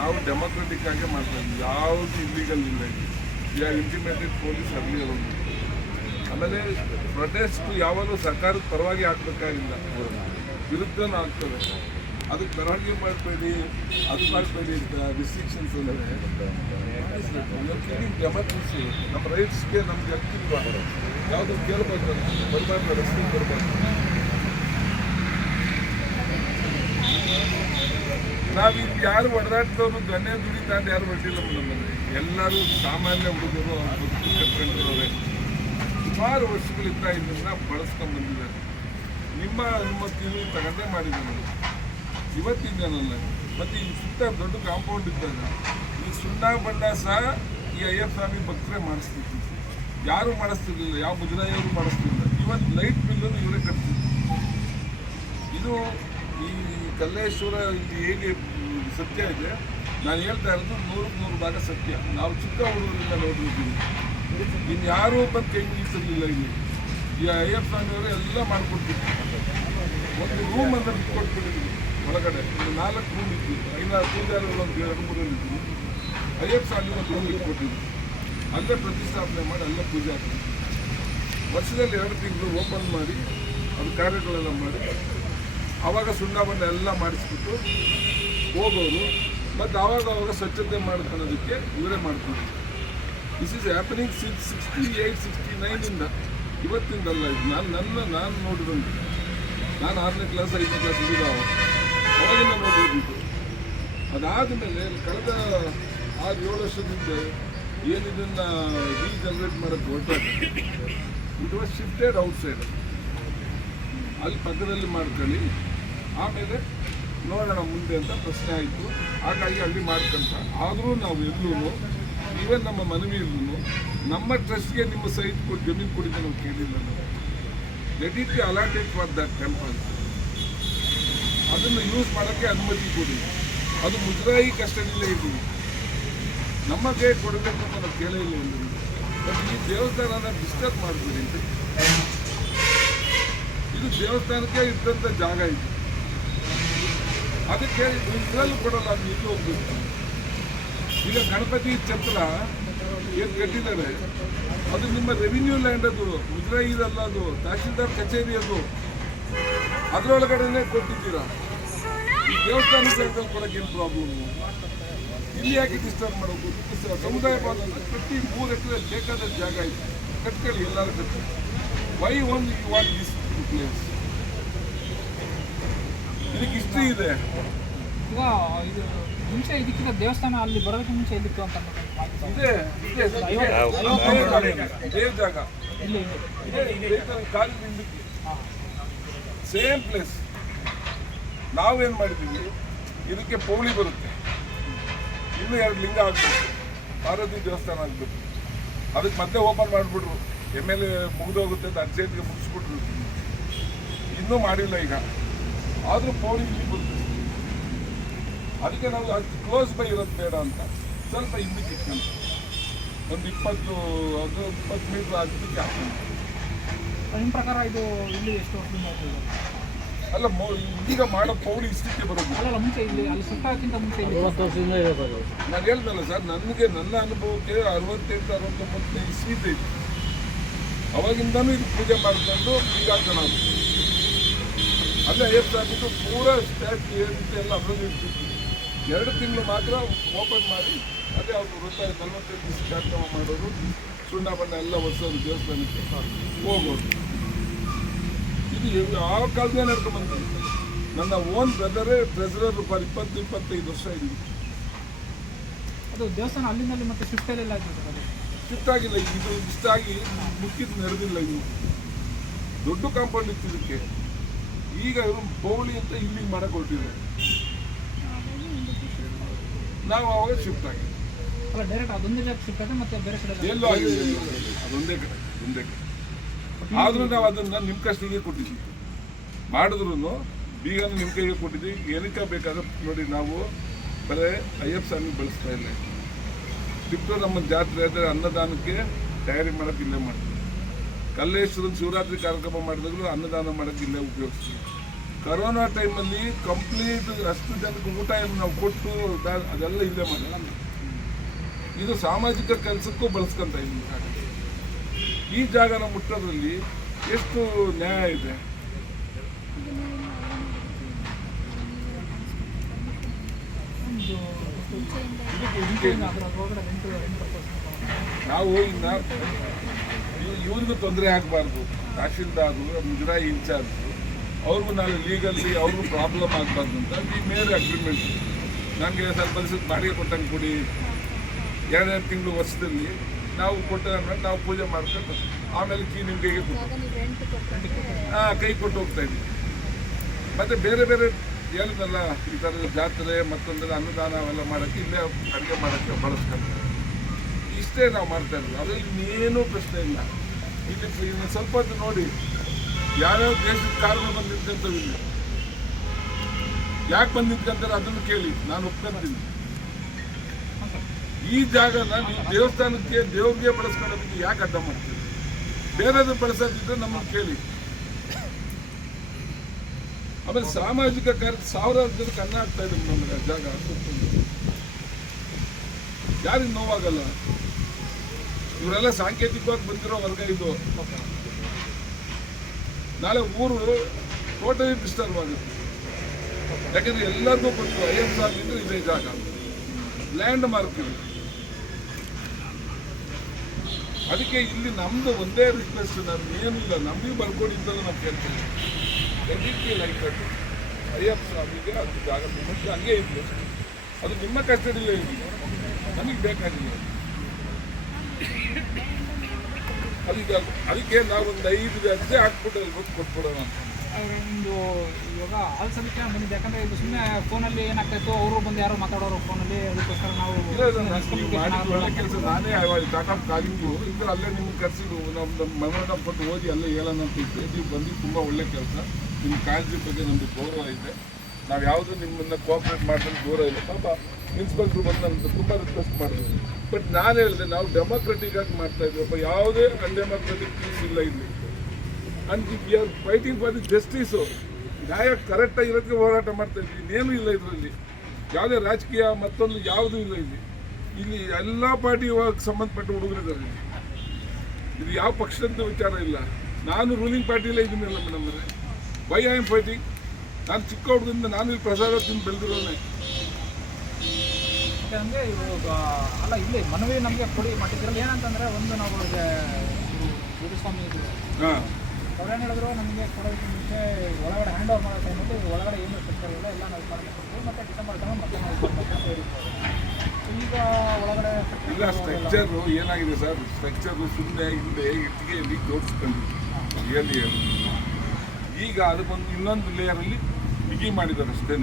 ನಾವು ಡೆಮೊಕ್ರೆಟಿಕ್ ಆಗಿ ಮಾಡ್ತಾ ಇದ್ದೀವಿ, ಯಾವುದು ಇಲ್ಲಿಗಲ್ ಇಲ್ಲ. We are intimated police earlier ಒಂದು. ಆಮೇಲೆ ಪ್ರೊಟೆಸ್ಟ್ ಯಾವಾಗಲೂ ಸರ್ಕಾರದ ಪರವಾಗಿ ಹಾಕ್ಬೇಕಾಗಿಲ್ಲ, ವಿರುದ್ಧನೂ ಆಗ್ತದೆ. ಅದಕ್ಕೆ ಪರವಾಗಿ ಮಾಡಬೇಡಿ, ಅದು ಮಾಡಬೇಡಿ ಅಂತ ರಿಸ್ಟ್ರಿಕ್ಷನ್ಸ್ ಅಂದರೆ ಡೆಮೋಕ್ರಸಿ. ನಮ್ಮ ರೈಟ್ಸ್ಗೆ ನಮ್ಗೆ ಹಕ್ಕಿಲ್ವ, ಯಾವುದು ಕೇಳ್ಬೋದು, ಬರಬಾರ್ದು, ರಸ್ತೆ ಬರಬಾರ್ದು. ನಾವಿಲ್ಲಿ ಯಾರು ಒಡದಾಡ್ದವರು ಗಣ್ಯ ದುಡಿತಾಂತ ಯಾರು ಹೊರಟಿಲ್ಲ ನಮ್ಮಲ್ಲಿ. ಎಲ್ಲರೂ ಸಾಮಾನ್ಯ ಹುಡುಗರು ಬದುಕು ಕಟ್ಕೊಂಡಿರೋರೆ ಸುಮಾರು ವರ್ಷಗಳಿಂದ ಇದನ್ನ ಬಳಸ್ಕೊಂಡು ಬಂದಿದ್ದಾರೆ. ನಿಮ್ಮ ಅನುಮತಿಯನ್ನು ತಗೊಂಡೇ ಮಾಡಿದ್ದಾರೆ ಇವತ್ತಿಂದನಲ್ಲ. ಮತ್ತು ಈ ಸುತ್ತ ದೊಡ್ಡ ಕಾಂಪೌಂಡ್ ಇದ್ದಾಗ ಈ ಸುಣ್ಣ ಬಣ್ಣ ಸಹ ಈ ಅಯ್ಯಪ್ಪ ಸ್ವಾಮಿ ಭಕ್ತರೇ ಮಾಡಿಸ್ತಿದ್ರು, ಯಾರು ಮಾಡಿಸ್ತಿರ್ಲಿಲ್ಲ, ಯಾವ ಮುಜರಾಯಿಯವರು ಮಾಡಿಸ್ತಿಲ್ಲ. ಇವತ್ತು ಲೈಟ್ ಬಿಲ್ಲನ್ನು ಇವರೇ ಕಟ್ತಿದ್ರು. ಇದು ಈ ಕಲ್ಲೇಶ್ವರ ಇಲ್ಲಿ ಹೇಗೆ ಸತ್ಯ ಇದೆ, ನಾನು ಹೇಳ್ತಾ ಇರೋದು 100% ಭಾಗ ಸತ್ಯ. ನಾವು ಚಿಕ್ಕ ಹುಡುಗರಿಂದ ನೋಡಿರ್ತೀವಿ, ಇನ್ಯಾರೂ ಬಂದು ಕೈ ಮುಗಿತಿರ್ಲಿಲ್ಲ. ಇಲ್ಲಿ ಈ ಅಯ್ಯಪ್ಪ ಸ್ವಾಮಿಯವರು ಎಲ್ಲ ಮಾಡಿಕೊಡ್ತಿದ್ರು. ಒಂದು ರೂಮ್ ಅಂತ ಕೊಟ್ಬಿಟ್ಟಿದ್ವಿ ಒಳಗಡೆ, 4 ರೂಮ್ ಇತ್ತು, 5-6 ಪೂಜಾರಿಗಳು ಒಂದು 2-3 ಇದ್ದರು. ಅಯ್ಯಪ್ಪ ಸ್ವಾಮಿ ಒಂದು ರೂಮ್ ಇಟ್ಕೊಟ್ಟಿದ್ವಿ, ಅಲ್ಲೇ ಪ್ರತಿಷ್ಠಾಪನೆ ಮಾಡಿ ಅಲ್ಲೇ ಪೂಜೆ ಆಗ್ತಿದ್ವಿ. ವರ್ಷದಲ್ಲಿ 2 ತಿಂಗಳು ಓಪನ್ ಮಾಡಿ ಅದು ಕಾರ್ಯಗಳೆಲ್ಲ ಮಾಡಿ ಆವಾಗ ಸುಣ್ಣ ಬಣ್ಣ ಎಲ್ಲ ಮಾಡಿಸ್ಬಿಟ್ಟು ಹೋಗೋರು. ಮತ್ತು ಆವಾಗ ಸ್ವಚ್ಛತೆ ಮಾಡ್ಕೊಳ್ಳೋದಕ್ಕೆ ಇವರೇ ಮಾಡ್ತೀವಿ. ದಿಸ್ ಈಸ್ ಹ್ಯಾಪನಿಂಗ್ ಸಿನ್ಸ್ 68-69ಇಂದ, ಇವತ್ತಿಂದಲ್ಲ. ಇದು ನಾನು ನೋಡಿದಂಗೆ, ನಾನು 6ನೇ ಕ್ಲಾಸ್ 5ನೇ ಕ್ಲಾಸ್ ಇದ್ದಿದ್ದು ಅವಾಗಿಂದ ನೋಡಿದ್ದು. ಅದಾದಮೇಲೆ ಕಳೆದ 6-7 ವರ್ಷದಿಂದ ಏನಿದನ್ನು ರೀಜನ್ರೇಟ್ ಮಾಡೋಕ್ಕೆ ಹೊರಟಾಗ ಇಟ್ ವಾಸ್ ಶಿಫ್ಟೆಡ್ ಔಟ್ಸೈಡ್. ಅಲ್ಲಿ ಪಕ್ಕದಲ್ಲಿ ಮಾಡ್ಕೊಳ್ಳಿ, ಆಮೇಲೆ ನೋಡೋಣ ಮುಂದೆ ಅಂತ ಪ್ರಶ್ನೆ ಆಯಿತು. ಹಾಗಾಗಿ ಅಲ್ಲಿ ಮಾಡ್ಕೊಂತ ಆದರೂ ನಾವು ಎಲ್ಲೂ ಈವನ್ ನಮ್ಮ ಮನವಿಯಲ್ಲೂ ನಮ್ಮ ಟ್ರಸ್ಟ್ಗೆ ನಿಮ್ಮ ಸೈಟ್ ಕೊಟ್ಟು ಜಮೀನು ಕೊಡಿದ ನಾವು ಕೇಳಿಲ್ಲ. ನಾವು let it be allotted for that temple. ಅದನ್ನು ಯೂಸ್ ಮಾಡೋಕ್ಕೆ ಅನುಮತಿ ಕೊಡಿ. ಅದು ಮುಜರಾಯಿ ಕಸ್ಟಡಿಯಲ್ಲೇ ಇದ್ದೀವಿ, ನಮಗೆ ಕೊಡಬೇಕು ಅಂತ ನಾವು ಕೇಳೇ ಇಲ್ಲ. ಬಟ್ ಈ ದೇವಸ್ಥಾನನ ಡಿಸ್ಟರ್ಬ್ ಮಾಡಬೇಡಿ ಅಂತ. ಇದು ದೇವಸ್ಥಾನಕ್ಕೆ ಇದ್ದಂಥ ಜಾಗ ಇದೆ, ಅದಕ್ಕೆ ಇದರಲ್ಲೂ ಕೊಡಲ್ಲ. ಅದು ಇಲ್ಲಿ ಹೋಗ್ಬೇಕು. ಈಗ ಗಣಪತಿ ಛತ್ರ ಏನು ಕಟ್ಟಿದ್ದಾರೆ ಅದು ನಿಮ್ಮ ರೆವಿನ್ಯೂ ಲ್ಯಾಂಡ್, ಅದು ಮುಜರಾಯಿ ಇದಲ್ಲ, ಅದು ತಹಶೀಲ್ದಾರ್ ಕಚೇರಿ. ಅದು ಅದರೊಳಗಡೆನೆ ಕೊಟ್ಟಿದ್ದೀರಾ. ಈ ದೇವಸ್ಥಾನ ಜಾಗದಲ್ಲಿ ಕೊಡೋಕೆ ಏನು ಪ್ರಾಬ್ಲಮ್? ಇಲ್ಲಿ ಯಾಕೆ ಡಿಸ್ಟರ್ಬ್ ಮಾಡೋದು? ಸಮುದಾಯ ಭವನ ಪ್ರತಿ 3 ಎಕರೆ ಬೇಕಾದ ಜಾಗ ಇದೆ, ಕಟ್ಕೊಳ್ಳಿ, ಎಲ್ಲರೂ ಕಟ್ಕೊಳ್ಳಿ. Why only you want this place? ಇದಕ್ಕೆ ಹಿಸ್ಟ್ರಿ ಇದೆ. ಈಗ ಇದು ಮುಂಚೆ ಇದಕ್ಕಿಂತ ದೇವಸ್ಥಾನ ಅಲ್ಲಿ ಬರೋದಕ್ಕೆ ಮುಂಚೆ ಇದಕ್ಕೆ ಅಂತ ಇದೆ ಜಾಗ, ಸೇಮ್ ಪ್ಲೇಸ್. ನಾವೇನು ಮಾಡಿದ್ದೀವಿ, ಇದಕ್ಕೆ ಪೌಳಿ ಬರುತ್ತೆ, ಇನ್ನೂ 2 ಲಿಂಗ ಆಗಬೇಕು, ಪಾರ್ವತಿ ದೇವಸ್ಥಾನ ಆಗಬೇಕು. ಅದಕ್ಕೆ ಮತ್ತೆ ಓಪನ್ ಮಾಡಿಬಿಟ್ರು, MLA ಮುಗಿದೋಗುತ್ತೆ ಅಂತ ಅರ್ಜೆಂಟ್ಗೆ ಮುಗಿಸ್ಬಿಟ್ರು. ಇನ್ನೂ ಮಾಡಿಲ್ಲ ಈಗ, ಆದರೂ ಪೌಳಿ ಇಲ್ಲಿ ಬರುತ್ತೆ. ಅದಕ್ಕೆ ನಾವು ಅಷ್ಟು ಕ್ಲೋಸ್ ಬೈ ಇರೋದು ಬೇಡ ಅಂತ ಸ್ವಲ್ಪ ಹಿಂದಕ್ಕೆ ಇಟ್ಕೊಂಡು ಒಂದು 20 ಮೀಟ್ರ್ ಅದಕ್ಕೆ ಹಾಕ್ಕೊಂಡು. ನಿಮ್ಮ ಪ್ರಕಾರ ಇದು ಇಲ್ಲಿ ಎಷ್ಟು ವರ್ಷದಿಂದ ಅಲ್ಲ, ಈಗ ಮಾಡೋ ಪೌಳಿ ಇಷ್ಟಕ್ಕೆ ಬರೋದು. ಅಲ್ಲ, ಮುಂಚೆ ಇಲ್ಲಿ ಅಲ್ಲಿ ಸುತ್ತಾಕ್ಕಿಂತ ಮುಂಚೆ 60 ವರ್ಷದಿಂದ ಇರೋದು. ನಾನು ಹೇಳ್ದಲ್ಲ ಸರ್, ನನಗೆ ನನ್ನ ಅನುಭವಕ್ಕೆ 68-69 ಇಸ್ವಿತೆ ಇತ್ತು. ಅವಾಗಿಂದನೂ ಇದು ಪೂಜೆ ಮಾಡ್ಕೊಂಡು ಹೀಗಾಗ್ತಾನೆ. ಅಲ್ಲೇ ಅಯ್ಯಪ್ಪ ಸ್ವಾಮಿದು ಪೂರಾ ಸ್ಟ್ಯಾಚು ಏನಿತ್ತು ಎಲ್ಲ ಅದರಲ್ಲಿ ಇರ್ತಿತ್ತು. 2 ತಿಂಗಳು ಮಾತ್ರ ಓಪನ್ ಮಾಡಿ ಅದೇ ಅವರು ವೃತ್ತ 45 ದಿವಸ ಕಾರ್ಯಕ್ರಮ ಮಾಡೋರು, ಸುಣ್ಣ ಬಣ್ಣ ಎಲ್ಲ ಒರೆಸೋರು, ದೇವಸ್ಥಾನಕ್ಕೆ ಹೋಗೋರು. ಇದು ಆ ಕಾಲದಿಂದ ನಡ್ಕೊಂಡ್ಬಂದಿದೆ. ನನ್ನ ಓನ್ ಬ್ರದರೇ ಟ್ರೆಸರರ್ ರೂಪಾಯಿ 20-25 ವರ್ಷ ಇದ್ದೀವಿ. ಅದು ದೇವಸ್ಥಾನ ಅಲ್ಲಿಂದಲ್ಲಿ ಮತ್ತೆ ಶಿಫ್ಟ್ ಎಲ್ಲ ಆಗಿದೆ. ಶಿಫ್ಟ್ ಆಗಿಲ್ಲ, ಇದು ಇಷ್ಟ ಆಗಿ ಮುಕ್ಕಿದ್ದು ನಡೆದಿಲ್ಲ. ಇದು ದೊಡ್ಡ ಕಾಂಪೌಂಡ್ ಇತ್ತು ಇದಕ್ಕೆ. ಈಗ ಇವರು ಪೌಳಿ ಅಂತ ಇಲ್ಲಿಗೆ ಮಾಡಕ್ಕೆ ಹೊರಟಿದ್ದಾರೆ. ನಾವು ಅವಾಗ ಶಿಫ್ಟ್ ಆಗಿದೆ. ಅಲ್ಲ, ಡೈರೆಕ್ಟ್ ಅದೊಂದೇ ಜಾಗ ಶಿಫ್ಟ್ ಆಗಿದೆ, ಮತ್ತೆ ಬೇರೆ ಕಡೆ ಎಲ್ಲೂ ಆಗಿದೆ, ಅದೊಂದೇ ಕಡೆ. ಆದರೂ ನಾವು ಅದನ್ನು ನಿಮ್ಮ ಕಷ್ಟಿಗೆ ಕೊಟ್ಟಿದ್ದೀವಿ. ಮಾಡಿದ್ರು ಬೀಗನ ನಿಮ್ಮ ಕೈಗೆ ಕೊಟ್ಟಿದ್ದೀವಿ. ಏನಕ್ಕೆ ಬೇಕಾದ್ರೆ ನೋಡಿ, ನಾವು ಬರೀ ಅಯ್ಯಪ್ಪ ಸ್ವಾಮಿ ಬಳಸ್ತಾ ಇಲ್ಲ. ಬಿಟ್ಟು ನಮ್ಮ ಜಾತ್ರೆ ಆದರೆ ಅನ್ನದಾನಕ್ಕೆ ತಯಾರಿ ಮಾಡೋಕ್ಕೆ ಇಲ್ಲೇ ಮಾಡ್ತೀವಿ. ಕಲ್ಲೇಶ್ವರನ ಶಿವರಾತ್ರಿ ಕಾರ್ಯಕ್ರಮ ಮಾಡಿದಾಗಲೂ ಅನ್ನದಾನ ಮಾಡೋಕ್ಕೆ ಇಲ್ಲೇ ಉಪಯೋಗಿಸ್ತೀವಿ. ಕರೋನಾ ಟೈಮಲ್ಲಿ ಕಂಪ್ಲೀಟ್ ಅಷ್ಟು ಜನಕ್ಕೆ ಊಟ ನಾವು ಕೊಟ್ಟು ಅದೆಲ್ಲ ಇಲ್ಲೇ ಮಾಡಿ ಇದು ಸಾಮಾಜಿಕ ಕೆಲಸಕ್ಕೂ ಬಳಸ್ಕೊಂತ ಇದ್ದೀವಿ ಜಾಗ. ಈ ಜಾಗನ ಮುಟ್ಟೋದ್ರಲ್ಲಿ ಎಷ್ಟು ನ್ಯಾಯ ಇದೆ? ನಾವು ಇನ್ನ ಇವ್ರಿಗೂ ತೊಂದರೆ ಆಗಬಾರ್ದು. ತಹಶೀಲ್ದಾರು, ಮುಜರಾಯಿ ಇನ್ಚಾರ್ಜ್ ಅವ್ರಿಗೂ ನಾಳೆ ಲೀಗಲ್ಲಿ ಅವ್ರಿಗೂ ಪ್ರಾಬ್ಲಮ್ ಆಗಬಾರ್ದು ಅಂತ ಈ ಮೇಲೆ ಅಗ್ರಿಮೆಂಟ್. ನನಗೆ ಸ್ವಲ್ಪ ದಿವಸಕ್ಕೆ ಬಾಡಿಗೆ ಕೊಟ್ಟಂಗೆ ಕೊಡಿ, 2 ತಿಂಗಳು ವರ್ಷದಲ್ಲಿ ನಾವು ಕೊಟ್ಟ ನಾವು ಪೂಜೆ ಮಾಡ್ಕೊಂಡು ಆಮೇಲೆ ನಿಮಗೆ ಕೈ ಕೊಟ್ಟು ಹೋಗ್ತಾ ಇದ್ವಿ. ಮತ್ತು ಬೇರೆ ಬೇರೆ ಹೇಳಿದ್ನಲ್ಲ, ಈ ಥರದ ಜಾತ್ರೆ ಮತ್ತೊಂದೆಲ್ಲ ಅನ್ನದಾನ ಅವೆಲ್ಲ ಮಾಡೋಕ್ಕೆ ಇಲ್ಲೇ ಅಡುಗೆ ಮಾಡೋಕ್ಕೆ ಬಳಸ್ಕೊಂತಾರೆ. ಇಷ್ಟೇ ನಾವು ಮಾಡ್ತಾ ಇರೋದು. ಅದರಲ್ಲಿ ಇನ್ನೇನೂ ಪ್ರಶ್ನೆ ಇಲ್ಲ. ಇಲ್ಲಿ ಸ್ವಲ್ಪ ಹೊತ್ತು ನೋಡಿ, ಯಾವ್ಯಾವ ದೇಶದ ಕಾರಣ ಬಂದು ನಿಂತ್ಕೊಂತವಿಲ್ಲ. ಯಾಕೆ ಬಂದು ನಿಂತ್ಕೊಂತಾರೆ ಅದನ್ನು ಕೇಳಿ, ನಾನು ಒಪ್ಕೊಂತೀನಿ. ಈ ಜಾಗನ ನೀವು ದೇವಸ್ಥಾನಕ್ಕೆ ದೇವ್ರಿಗೆ ಬಳಸ್ಕೊಳ್ಳೋದಕ್ಕೆ ಯಾಕೆ ಅಡ್ಡ ಮಾಡ್ತೀವಿ? ಬೇರೆದು ಬಳಸೋದಿದ್ರೆ ನಮ್ಮನ್ನು ಕೇಳಿ. ಆಮೇಲೆ ಸಾಮಾಜಿಕ ಕಾರ್ಯ ಸಾವಿರಾರು ಜನಕ್ಕೆ ಅನ್ನ ಆಗ್ತಾ ಇದೆ ನಮಗೆ ಆ ಜಾಗ. ಯಾರಿಗೆ ನೋವಾಗಲ್ಲ? ಇವರೆಲ್ಲ ಸಾಂಕೇತಿಕವಾಗಿ ಬಂದಿರೋ ವರ್ಗ ಇದು. ನಾಳೆ ಊರು ಟೋಟಲಿ ಡಿಸ್ಟರ್ಬ್ ಆಗುತ್ತೆ. ಯಾಕಂದ್ರೆ ಎಲ್ಲರಿಗೂ ಬಂದು IFS ಆಗಿದ್ರೆ ಇದೇ ಜಾಗ, ಲ್ಯಾಂಡ್ ಮಾರ್ಕ್ ಇದೆ. ಅದಕ್ಕೆ ಇಲ್ಲಿ ನಮ್ದು ಒಂದೇ ರಿಕ್ವೆಸ್ಟ್, ನಾನು ಏನಿಲ್ಲ, ನಮಗೂ ಬರ್ಕೊಡಿದ್ದಲ್ಲ ನಾವು ಕೇಳ್ತೀವಿ. ಲೈಕ್ IFS ಆಗಿಗೆ ಅದು ಜಾಗ ನಿಮ್ಮಕ್ಕೆ ಹಂಗೆ ಇತ್ತು, ಅದು ನಿಮ್ಮ ಕಸ್ಟಡಿಯಲ್ಲೇ ಇದೆ, ನಮಗೆ ಬೇಕಾಗಿಲ್ಲ. ಅದಕ್ಕೆ ನಾವೊಂದು 5 ಅರ್ಜಿ ಹಾಕ್ಬಿಟ್ಟು ಕೊಟ್ಬಿಡೋಣ ಅಂತ. ಒಂದು ಇವಾಗ ಆಲ್ ಸಮಿತಿ ಬಂದಿದೆ. ಯಾಕಂದ್ರೆ ಇದು ಸುಮ್ಮನೆ ಫೋನಲ್ಲಿ ಏನಾಗ್ತಾ ಇತ್ತು, ಅವರು ಬಂದು ಯಾರೋ ಮಾತಾಡೋರು ಫೋನಲ್ಲಿ, ಅದಕ್ಕೋಸ್ಕರ ನಾವು ಒಳ್ಳೆ ಕೆಲಸ. ನಾನೇ ಟಾಟಾ ಕಾಲಿಂಗು ಇದ್ರೆ ಅಲ್ಲೇ ನಿಮ್ಗೆ ಕರೆಸಿದ್ದು ನಮ್ಮ ಮೆಮೊರಂಡಮ್ ಕೊಟ್ಟು ಓದಿ ಅಲ್ಲೇ ಹೇಳೋಣ ಅಂತ ಇದ್ದೆ. ನೀವು ಬಂದು ತುಂಬ ಒಳ್ಳೆ ಕೆಲಸ. ನಿಮ್ಮ ಕಾಳಜಿ ಬಗ್ಗೆ ನಮ್ಮದು ಗೌರವ ಇದೆ. ನಾವು ಯಾವುದು ನಿಮ್ಮನ್ನು ಕೋಆಪ್ರೇಟ್ ಮಾಡೋದು ದೂರ ಇಲ್ಲ. ಪಾಪ ಇನ್ಸ್ಪೆಕ್ಟ್ರು ಬಂದು ನನ್ನ ತುಂಬ ರಿಕ್ವೆಸ್ಟ್ ಮಾಡಿದ್ರು. ಬಟ್ ನಾನು ಹೇಳಿದೆ, ನಾವು ಡೆಮೋಕ್ರೆಟಿಕ್ ಆಗಿ ಮಾಡ್ತಾ ಇದ್ದೀವಪ್ಪ, ಯಾವುದೇ ಅನ್ಡೆಮೋಕ್ರೆಟಿಕ್ ಪೀಸ್ ಇಲ್ಲ ಇಲ್ಲಿ. And we are fighting for the justice. ನ್ಯಾಯ ಕರೆಕ್ಟಾಗಿ ಇರೋದಕ್ಕೆ ಹೋರಾಟ ಮಾಡ್ತಾ ಇದ್ವಿ. ಇನ್ನೇನು ಇಲ್ಲ ಇದರಲ್ಲಿ, ಯಾವುದೇ ರಾಜಕೀಯ ಮತ್ತೊಂದು ಯಾವುದೂ ಇಲ್ಲ ಇಲ್ಲಿ. ಇಲ್ಲಿ ಎಲ್ಲ ಪಾರ್ಟಿಗೆ ಸಂಬಂಧಪಟ್ಟ ಹುಡುಗರಿದ್ದಾರೆ. ಇದು ಯಾವ ಪಕ್ಷದಂತ ವಿಚಾರ ಇಲ್ಲ. ನಾನು ರೂಲಿಂಗ್ ಪಾರ್ಟಿಯಲ್ಲೇ ಇದ್ದೀನಲ್ಲ ಮೇಡಮ್ ಅವರೇ. Why I am fighting? ನಾನು ಚಿಕ್ಕ ಹುಡುಗರಿಂದ ನಾನು ಇಲ್ಲಿ ಪ್ರಸಾದ ತಿಂದು ಬೆಳೆದಿರೋನೆ. ಹಂಗೆ ಇವಾಗ ಅಲ್ಲ, ಇಲ್ಲಿ ಮನವಿ ನಮಗೆ ಕೊಡಿ ಮಟ್ಟಿದ್ರಲ್ಲಿ ಏನಂತಂದರೆ, ಒಂದು ನಾವು ಅವ್ರಿಗೆ ಗುರುಸ್ವಾಮಿ ಇದು ಅವ್ರೇನು ಹೇಳಿದ್ರು, ನಮಗೆ ಕೊಡೋದಕ್ಕೆ ಮುಂಚೆ ಒಳಗಡೆ ಹ್ಯಾಂಡ್ ಓವರ್ ಮಾಡೋ ಟೈಮಲ್ಲಿ ಒಳಗಡೆ ಏನು ಸ್ಟ್ರಕ್ಚರ್ ಇಲ್ಲ, ಎಲ್ಲ ನಾವು ಮಾಡಬೇಕು, ಮತ್ತು ಡಿಸೆಂಬರ್ ಟೈಮ್ ಮತ್ತೆ ನಾವು ಮಾಡಬೇಕು ಅಂತ ಹೇಳಿದ್ರು. ಈಗ ಒಳಗಡೆ ಇಲ್ಲ, ಸ್ಟ್ರಕ್ಚರು ಏನಾಗಿದೆ ಸರ್, ಸ್ಟ್ರಕ್ಚರು ಸುಮ್ಮನೆ ಹಿಂದೆ ಇಟ್ಟಿಗೆಯಲ್ಲಿ ಜೋಡಿಸ್ಕೊಂಡಿದ್ವಿ ಹೇಳಿ. ಈಗ ಅದಕ್ಕೊಂದು ಇನ್ನೊಂದು ಲೇಯರಲ್ಲಿ ಬಿಗಿ ಮಾಡಿದ್ದಾರೆ ಅಷ್ಟೇ.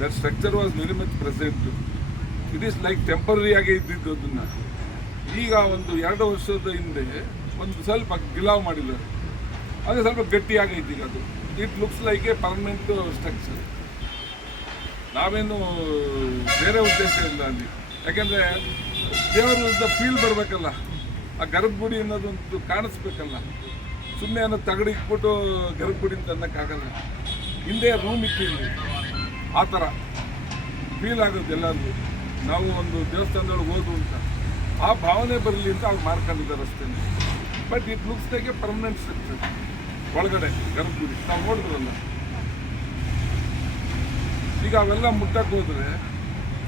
That structure was very much present. It is like temporary ಆಗೇ ಇದ್ದಿದ್ದು. ಅದನ್ನು ಈಗ ಒಂದು 2 ವರ್ಷದ ಹಿಂದೆ ಒಂದು ಸ್ವಲ್ಪ ಗಿಲಾವ್ ಮಾಡಿದ್ದಾರೆ. ಅದು ಸ್ವಲ್ಪ ಗಟ್ಟಿಯಾಗೈತಿ. ಈಗ ಅದು it looks like a permanent structure. ನಾವೇನು ಬೇರೆ ಉದ್ದೇಶ ಇಲ್ಲ ಅಲ್ಲಿ. ಯಾಕೆಂದರೆ ದೇವರದ ಫೀಲ್ ಬರಬೇಕಲ್ಲ, ಆ ಗರ್ಭಗುಡಿ ಅನ್ನೋದೊಂದು ಕಾಣಿಸ್ಬೇಕಲ್ಲ. ಸುಮ್ಮನೆ ಅನ್ನೋ ತಗಡು ಇಟ್ಬಿಟ್ಟು ಗರ್ಭಗುಡಿ ಅಂತ ಅನ್ನೋಕ್ಕಾಗಲ್ಲ. ಹಿಂದೆ ರೂಮ್ ಇಟ್ಟಿಲ್ಲ, ಆ ಥರ ಫೀಲ್ ಆಗೋದು ಎಲ್ಲರಿಗೂ. ನಾವು ಒಂದು ದೇವಸ್ಥಾನದೊಳಗೆ ಹೋದ್ವು ಅಂತ ಆ ಭಾವನೆ ಬರಲಿ ಅಂತ ಅವ್ರು ಮಾಡ್ಕೊಂಡಿದ್ದಾರೆ ಅಷ್ಟೇ. But it looks like a permanent structure. ಒಳಗಡೆ ಗರ್ಭಗುಡಿ ನಾವು ನೋಡಿದ್ರಲ್ಲ. ಈಗ ಅವೆಲ್ಲ ಮುಟ್ಟಕ್ಕೆ ಹೋದರೆ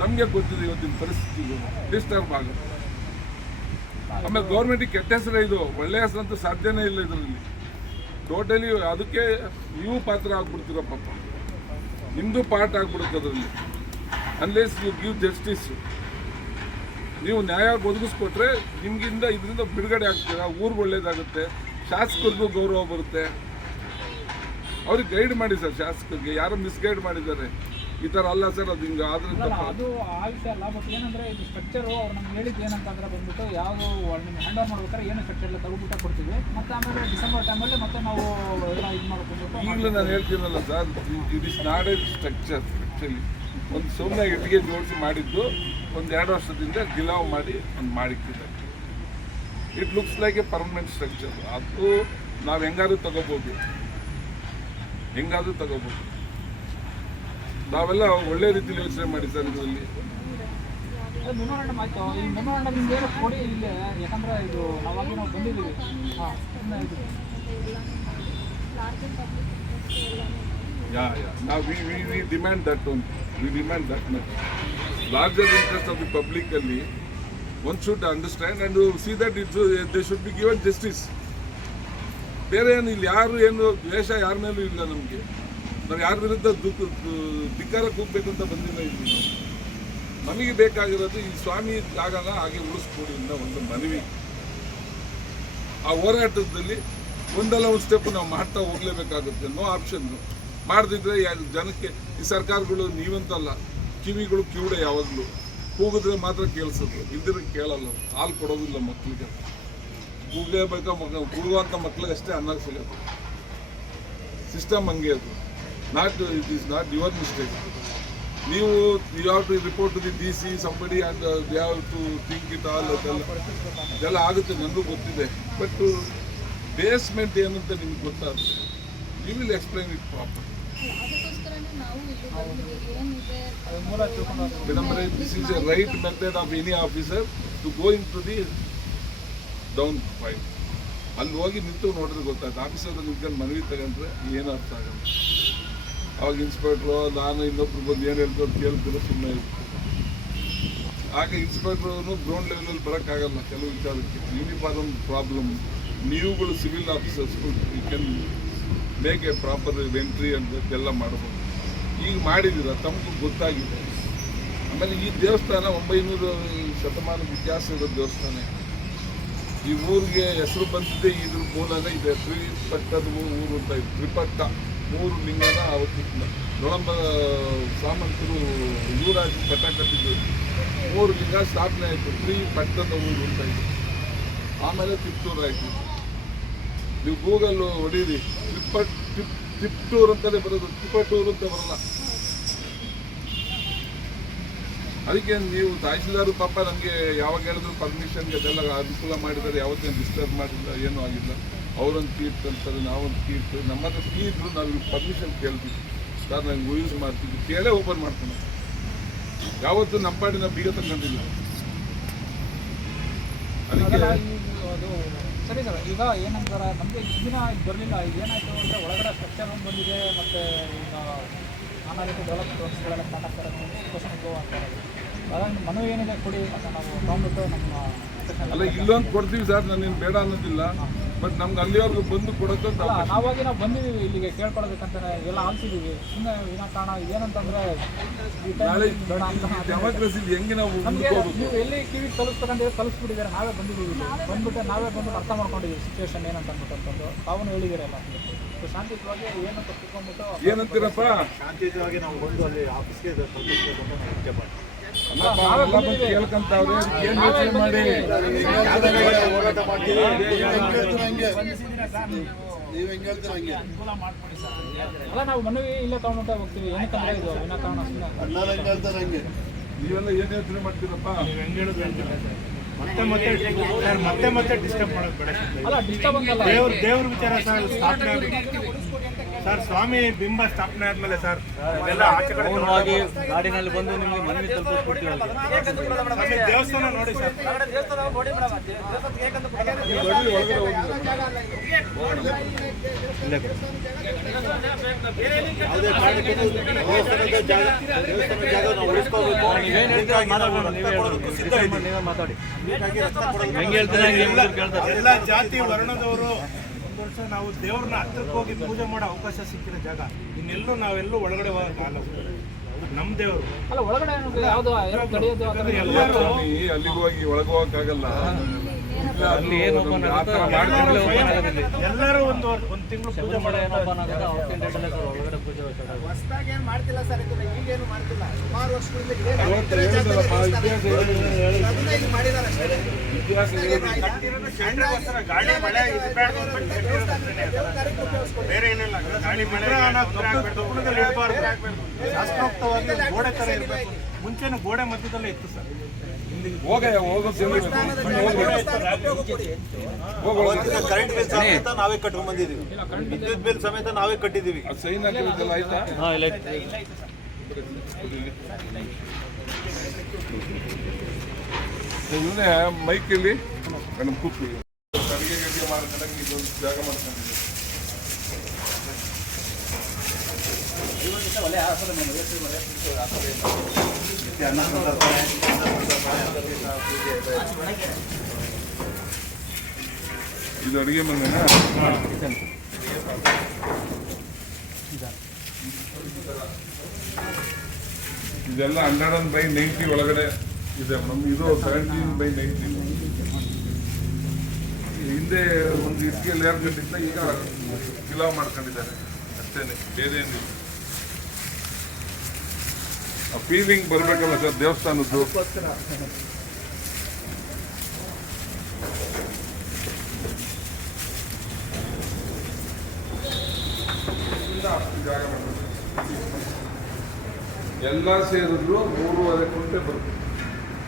ತಮಗೆ ಗೊತ್ತಿದೆ ಇವತ್ತಿನ ಪರಿಸ್ಥಿತಿಗಳು ಡಿಸ್ಟರ್ಬ್ ಆಗುತ್ತೆ. ಆಮೇಲೆ ಗೌರ್ಮೆಂಟಿಗೆ ಕೆಟ್ಟ ಹೆಸರೇ ಇದು, ಒಳ್ಳೆ ಹೆಸರಂತೂ ಸಾಧ್ಯನೇ ಇಲ್ಲ ಇದರಲ್ಲಿ. ಟೋಟಲಿ ಅದಕ್ಕೆ ನೀವು ಪಾತ್ರ ಆಗ್ಬಿಡ್ತೀರ ಪಾಪ, ನಿಮ್ಮದು ಪಾರ್ಟ್ ಆಗ್ಬಿಡುತ್ತೆ ಅದರಲ್ಲಿ. ಅನ್ಲೆಸ್ ಯು ಗಿವ್ ಜಸ್ಟಿಸ್, ನೀವು ನ್ಯಾಯ ಒದಗಿಸ್ಕೊಟ್ರೆ ನಿಮಗಿಂದ ಇದರಿಂದ ಬಿಡುಗಡೆ ಆಗ್ತೀರಾ, ಊರಿಗೆ ಒಳ್ಳೇದಾಗುತ್ತೆ, ಶಾಸಕರಿಗೂ ಗೌರವ ಬರುತ್ತೆ. ಅವ್ರಿಗೆ ಗೈಡ್ ಮಾಡಿ ಸರ್, ಶಾಸಕರಿಗೆ ಯಾರು ಮಿಸ್ಗೈಡ್ ಮಾಡಿದ್ದಾರೆ, ಈ ಥರ ಅಲ್ಲ ಸರ್, ಅದು ಹಿಂಗೆ ಆದ್ರೆ ಅದು ಆ ವಿಷಯ ಅಲ್ಲ. ಬಟ್ ಏನಂದರೆ ಇದು ಸ್ಟ್ರಕ್ಚರು ಅವ್ರು ನಮ್ಗೆ ಹೇಳಿದ್ದು ಏನಂತಂದ್ರೆ ಬಂದ್ಬಿಟ್ಟು, ಯಾವುದು ನಿಮ್ಗೆ ಹ್ಯಾಂಡ್ ಓವರ್ ಮಾಡ್ಬೇಕಾದ್ರೆ ಏನು ಸ್ಟ್ರಕ್ಚರ್ ಎಲ್ಲ ತಗೊಬಿಟ್ಟು ಕೊಡ್ತೀವಿ, ಮತ್ತು ಆಮೇಲೆ ಡಿಸೆಂಬರ್ ಟೈಮಲ್ಲಿ ಮತ್ತೆ ನಾವು ಎಲ್ಲ ಇದು ಮಾಡ್ಕೊಂಡು. ಈಗಲೂ ನಾನು ಹೇಳ್ತೀನಲ್ಲ sir, it is not a structure. Actually ಒಂದು ಸುಮ್ಮನೆ ಇಟ್ಟಿಗೆ ಜೋಡಿಸಿ ಮಾಡಿದ್ದು, ಒಂದು 2 ವರ್ಷದಿಂದ ಗಿಲಾವ್ ಮಾಡಿ ಒಂದು ಮಾಡಿಕ್ಕಿದೆ. It looks like a permanent structure. ಅದು ನಾವು ಹೆಂಗಾದ್ರೂ ತಗೋಬೋದು. ಹೆಂಗಾದ್ರೂ ತಗೋಬಹುದು. ನಾವೆಲ್ಲ ಒಳ್ಳೆ ರೀತಿಯಲ್ಲಿ ಯೋಚನೆ ಮಾಡಿ ಸರ್ ಇದರಲ್ಲಿ. ಮೆಮೊರಾಂಡಮ್ ಆಯ್ತು. ಈ ಮೆಮೊರಾಂಡಮ್ ಏನು ಕೊಡಿ ಇಲ್ಲಿ, ಯಾಕಂದ್ರೆ ಇದು ನಾವಾಗಿ ನಾವು ಬಂದಿದ್ದೀವಿ. ಹಾಂ, Now we demand that one. We demand that much. Larger interest of the public ಅಲ್ಲಿ one should understand and see that they should be given justice. ಬೇರೆ ಏನು ಇಲ್ಲಿ ಯಾರು ಏನು ದ್ವೇಷ ಯಾರ ಮೇಲೂ ಇಲ್ಲ. ನಮಗೆ ನಾವು ಯಾರ ವಿರುದ್ಧ ಧಿಕ್ಕಾರ ಕೂಗಬೇಕು ಅಂತ ಬಂದಿಲ್ಲ ಇಲ್ಲಿ. ನಮಗೆ ಬೇಕಾಗಿರೋದು ಈ ಸ್ವಾಮಿ ಜಾಗನ ಹಾಗೆ ಉಳಿಸ್ಕೊಡಿ ಅನ್ನೋ ಒಂದು ಮನವಿ. ಆ ಹೋರಾಟದಲ್ಲಿ ಒಂದಲ್ಲ ಒಂದು ಸ್ಟೆಪ್ ನಾವು ಮಾಡ್ತಾ ಹೋಗ್ಲೇಬೇಕಾಗುತ್ತೆ. No option. ಮಾಡದಿದ್ರೆ ಜನಕ್ಕೆ ಈ ಸರ್ಕಾರಗಳು ನೀವಂತಲ್ಲ, ಕಿವಿಗಳು ಕಿವುಡೆ ಯಾವಾಗಲೂ ಕೂಗಿದ್ರೆ ಮಾತ್ರ ಕೇಳಿಸೋದು, ಇಲ್ದಿರ ಕೇಳಲ್ಲ. ಹಾಲು ಕೊಡೋದಿಲ್ಲ ಮಕ್ಕಳಿಗೆ. ಕೂಗುವಂಥ ಮಕ್ಳಿಗೆ ಅಷ್ಟೇ ಅನ್ನ ಸಿಗೋದು. ಸಿಸ್ಟಮ್ ಹಂಗೆ ಅದು. It is not your mistake. ನೀವು you have to report to the DC somebody and they have to think it all. ಅದೆಲ್ಲ ಆಗುತ್ತೆ, ನನಗೂ ಗೊತ್ತಿದೆ. ಬಟ್ ಬೇಸ್ಮೆಂಟ್ ಏನಂತ ನಿಮ್ಗೆ ಗೊತ್ತಾಗುತ್ತೆ. You will explain it proper. Madam, this is a right method of any officer to go into the down point. ಅಲ್ಲಿ ಹೋಗಿ ನಿಂತು ನೋಡಿದ್ರೆ ಗೊತ್ತಾಯ್ತು. ಆಫೀಸರ್ ನಿಂತ್ಕೊಂಡು ಮನವಿ ತಗೊಂಡ್ರೆ ಏನು ಅರ್ಥ ಆಗಲ್ಲ. ಅವಾಗ ಇನ್ಸ್ಪೆಕ್ಟ್ರು ನಾನು ಇನ್ನೊಬ್ರು ಬಂದು ಏನು ಹೇಳ್ತಾರೆ ಕೇಳ್ತಾರೆ, ಸುಮ್ಮನೆ ಇರ್ತಾರೆ. ಆಗ ಇನ್ಸ್ಪೆಕ್ಟ್ರು ಗ್ರೌಂಡ್ ಲೆವೆಲಲ್ಲಿ ಬರೋಕ್ಕಾಗಲ್ಲ ಕೆಲವು ವಿಚಾರಕ್ಕೆ. Uniform problem. ನೀವುಗಳು ಸಿವಿಲ್ ಆಫೀಸರ್ಸ್ಗಳು you can make a proper entry ಎಲ್ಲ ಮಾಡ್ಬೋದು. ಈಗ ಮಾಡಿದ್ದೀರ, ತಮಗೂ ಗೊತ್ತಾಗಿದೆ. ಆಮೇಲೆ ಈ ದೇವಸ್ಥಾನ 900 ಶತಮಾನದ ಇತಿಹಾಸ ಇರೋ ದೇವಸ್ಥಾನ. ಈ ಊರಿಗೆ ಹೆಸರು ಬಂದಿದ್ದೆ ಇದ್ರ ಮೂಲನೇ ಇದೆ. ತ್ರಿಪಟ್ಟದ ಊರು ಅಂತ ಇದೆ. ತ್ರಿಪಟ್ಟ 3 ಲಿಂಗನ ಅವತ್ತಿನ ನೊಳಂಬ ಸಾಮಂತರು ಯುವರಾಜ ಪಟ್ಟ ಕಟ್ಟಿದ್ರು. 3 ಲಿಂಗ ಸ್ಥಾಪನೆ ಆಯಿತು. ತ್ರಿಪಟ್ಟದ ಊರು ಅಂತ ಇದೆ. ಆಮೇಲೆ ತಿಪ್ಟೂರು ಆಯಿತು. ನೀವು ಗೂಗಲ್ ಹೊಡೀರಿ, ತಿಪ್ಟೂರು ಅಂತಲೇ ಬರೋದು, ತಿಪ್ಪಟೂರು ಅಂತ ಬರಲ್ಲ. ಅದಕ್ಕೆ ನೀವು ತಹಸೀಲ್ದಾರು ಪಾಪ ನಮಗೆ ಯಾವಾಗ ಹೇಳಿದ್ರು ಪರ್ಮಿಷನ್ಗೆ ಅದೆಲ್ಲ ಅನುಕೂಲ ಮಾಡಿದ್ದಾರೆ. ಯಾವತ್ತೇನು ಡಿಸ್ಟರ್ಬ್ ಮಾಡಿಲ್ಲ, ಏನೂ ಆಗಿಲ್ಲ. ಅವರೊಂದು ಕೀಟ್ ಅಂತಾರೆ, ನಾವೊಂದು ಕೀಟ್. ನಮ್ಮ ಹತ್ರ ಕೀ ಇದ್ರು ನಾವು ಪರ್ಮಿಷನ್ ಕೇಳ್ತೀವಿ. ಸರ್ ನಂಗೆ ಯೂಸ್ ಮಾಡ್ತೀವಿ, ಕೇಳೇ ಓಪನ್ ಮಾಡ್ಕೊಂಡು. ಯಾವತ್ತೂ ನಮ್ಮ ಪಾಡಿನ ಬೀಗ ತಗೊಂಡಿಲ್ಲ. ಅದಕ್ಕೆ ಸರಿ ಸರ್, ಈಗ ಏನಂತಾರೆ ನಮಗೆ ದಿನ ಬರಲಿಲ್ಲ. ಏನಾಯಿತು ಅಂದರೆ ಒಳಗಡೆ ಸ್ಟ್ರಕ್ಚರ್ ಒಂದು ಬಂದಿದೆ, ಮತ್ತು ಈಗ ನಾನಾ ರೀತಿ ಡೆವಲಪ್ಮೆಂಟ್ಸ್ಗಳೆಲ್ಲ ಸ್ಟಾರ್ಟ್ ಆಗ್ತಾರೆ. ಕ್ವಶನ್ ಅಂತಾರೆ. ಅದಾಗಿ ಮನವಿ ಏನಿದೆ ಕೊಡಿ ಅಂತ ನಾವು ತೊಗೊಂಡ್ಬಿಟ್ಟು ನಮ್ಮ ಅಲ್ಲ ಇಲ್ಲೊಂದು ಕೊಡ್ತೀವಿ ಸರ್, ನಾನೇನು ಬೇಡ ಅನ್ನೋದಿಲ್ಲ. ಬಟ್ ನಮ್ಗೆ ಅಲ್ಲಿವರೆಗೂ ಬಂದು ಕೊಡೋಕ್ಕಂತ ನಾವು ಬಂದಿದ್ದೀವಿ ಇಲ್ಲಿಗೆ ಕೇಳ್ಕೊಳ್ಳೋದಕ್ಕಂತಾನೆ ಎಲ್ಲ ಆಲ್ಸಿದ್ದೀವಿ. ಸುಮ್ಮನೆ ವಿನಾಕಾರಣ ಏನಂತಂದರೆ ಡೆಮೋಕ್ರಸಿ ಹೆಂಗೆ ನಾವು ನಮಗೆ ನೀವು ಎಲ್ಲಿ ಕಿವಿ ಕಲಿಸ್ಬೇಕಂತಿದ್ರೆ ಕಲಿಸ್ಬಿಟ್ಟಿದ್ದಾರೆ. ನಾವೇ ಬಂದಿದ್ದೀವಿ, ಬಂದ್ಬಿಟ್ಟು ನಾವೇ ಬಂದು ಅರ್ಥ ಮಾಡ್ಕೊಂಡಿದ್ದೀವಿ ಸಿಚುವೇಶನ್ ಏನಂತ ಅಂದ್ಬಿಟ್ಟು. ತಾವು ಹೇಳಿದ್ದೀರಲ್ಲ, ಶಾಂತಿಯುತವಾಗಿ ಏನಂತ ತಿಳ್ಕೊಂಡ್ಬಿಟ್ಟು ಏನಂತೀರಪ್ಪ, ಶಾಂತಿಯುತವಾಗಿ ನಾವು ಬಂದು ಅಲ್ಲಿ ಆಫೀಸ್ಗೆ ಕೇಳ್ಕೊಂತಾವ್ರೆ. ಏನ್ ಯೋಚನೆ ಮಾಡಿ ಹೋರಾಟ ಮಾಡ್ತೀವಿ. ಅಲ್ಲ ನಾವು ಮನವಿ ಇಲ್ಲೇ ತಗೊಂಡ್ಬಿಟ್ಟೆ ಹೋಗ್ತೀವಿ. ಏನಕ್ಕಂದ್ರೆ ಇದು ವಿನಾಕಾರಣ ಸುಮ್ಮನೆ ನೀವೆಲ್ಲ ಏನ್ ಯೋಚನೆ ಮಾಡ್ತೀರಪ್ಪ? ಮತ್ತೆ ಮತ್ತೆ ಡಿಸ್ಟರ್ಬ್ ಮಾಡೋದು ಬೇಡ. ಅಲ್ಲ ಡಿಸ್ಟರ್ಬ್ ಅಂತಲ್ಲ, ದೇವ್ರ ವಿಚಾರ ಸರ್. ಸ್ಥಾಪನೆ ಸರ್, ಸ್ವಾಮಿ ಬಿಂಬ ಸ್ಥಾಪನೆ ಆದ್ಮೇಲೆ ಸರ್ ಎಲ್ಲ ಆಚೆ ಕಡೆ ಗಾಡಿನಲ್ಲಿ ಬಂದು ನಿಮಗೆ ಮನವಿ ತಲುಪಿಸ್ಬಿಡ್ತೀವಿ. ದೇವಸ್ಥಾನ ನೋಡಿ ಸರ್. ಯಾವುದೇ ಕಾರಣಕ್ಕೂ ದೇವಸ್ಥಾನದ ಜಾಗ ನಾವು ಉಳಿಸ್ಕೋಬೇಕು. ಮಾತಾಡಿ. ಎಲ್ಲ ಜಾತಿ ವರ್ಣದವರು ಒಂದು ವರ್ಷ ನಾವು ದೇವ್ರನ್ನ ಹತ್ರಕ್ಕೆ ಹೋಗಿ ಪೂಜೆ ಮಾಡೋ ಅವಕಾಶ ಸಿಕ್ಕಿರೋ ಜಾಗ. ಇನ್ನೆಲ್ಲೂ ನಾವೆಲ್ಲೂ ಒಳಗಡೆ ಹೋಗಲ್ಲ. ನಮ್ಮ ದೇವರು ಅಲ್ಲ ಒಳಗಡೆ ಯಾವುದು ನಡೆಯೋದು ಅಲ್ಲಿಗೆ ಹೋಗಿ ಒಳಗೆ ಹೋಗಕ್ಕಾಗಲ್ಲ. ಎಲ್ಲರೂ ಒಂದು ತಿಂಗಳು ಪೂಜೆ ಮಾಡೋ ಹೊಸದಾಗಿ ಏನು ಮಾಡ್ತಿಲ್ಲ ಸರ್. ಇದನ್ನ ಈಗೇನು ಮಾಡ್ತಿಲ್ಲ. ಸುಮಾರು ವರ್ಷಗಳಿಂದ ಮಾಡಿದ್ದಾರೆ ಅಷ್ಟೇ. ಬೇರೆ ಏನಿಲ್ಲ. ಗಾಳಿ ಮಳೆ ಶಾಸ್ತ್ರೋಕ್ತವಾಗಿ ಗೋಡೆ ತರ ಇರಬೇಕು. ಮುಂಚೆನೇ ಗೋಡೆ ಮಧ್ಯದಲ್ಲೇ ಇತ್ತು ಸರ್. ಹೋಗಯ್ಯ ಕರೆಂಟ್ ಬಿಲ್ ಸಮೇತ ನಾವೇ ಕಟ್ಕೊಂಡ್ ಬಂದಿದ್ದೀವಿ, ವಿದ್ಯುತ್ ಬಿಲ್ ಸಮೇತ ನಾವೇ ಕಟ್ಟಿದ್ದೀವಿ. ಸೈನ್ ಹಾಕಿರೋದೆಲ್ಲ ಆಯ್ತಾ? ಹಾಂ ಇಲ್ಲ ಇವನೇ ಮೈಕಲ್ಲಿ ನಮ್ಮ ಕೂತ್ಕೊಳ್ಳಿ ಅಡಿಗೆ ಗಡಿಗೆ ಮಾಡ್ಕೊಂಡಾಗ ಇದೊಂದು ಜಾಗ ಮಾಡ್ಕೊಂಡಿದ್ದೀವಿ. ಇದು ಅಡಿಗೆ ಮನೆನಾ? ಇದೆಲ್ಲ 100/90 ಒಳಗಡೆ ಇದೆ ಮೇಡಮ್. ಇದು 17/90. ಹಿಂದೆ ಒಂದು ಇಟ್ಟಿಗೆ ಲೇಯರ್ ಕಟ್ಟಿದ್ದ, ಈಗ ಫಿಲಾವ್ ಮಾಡ್ಕೊಂಡಿದ್ದಾರೆ ಅಷ್ಟೇನೆ, ಬೇರೆ ಏನಿಲ್ಲ. ಆ ಫೀಲಿಂಗ್ ಬರಬೇಕಲ್ಲ ಸರ್ ದೇವಸ್ಥಾನದ್ದು. ಎಲ್ಲ ಸೇರಿದ್ರು 3.5 ಕುಂಟೆ ಬರುತ್ತೆ,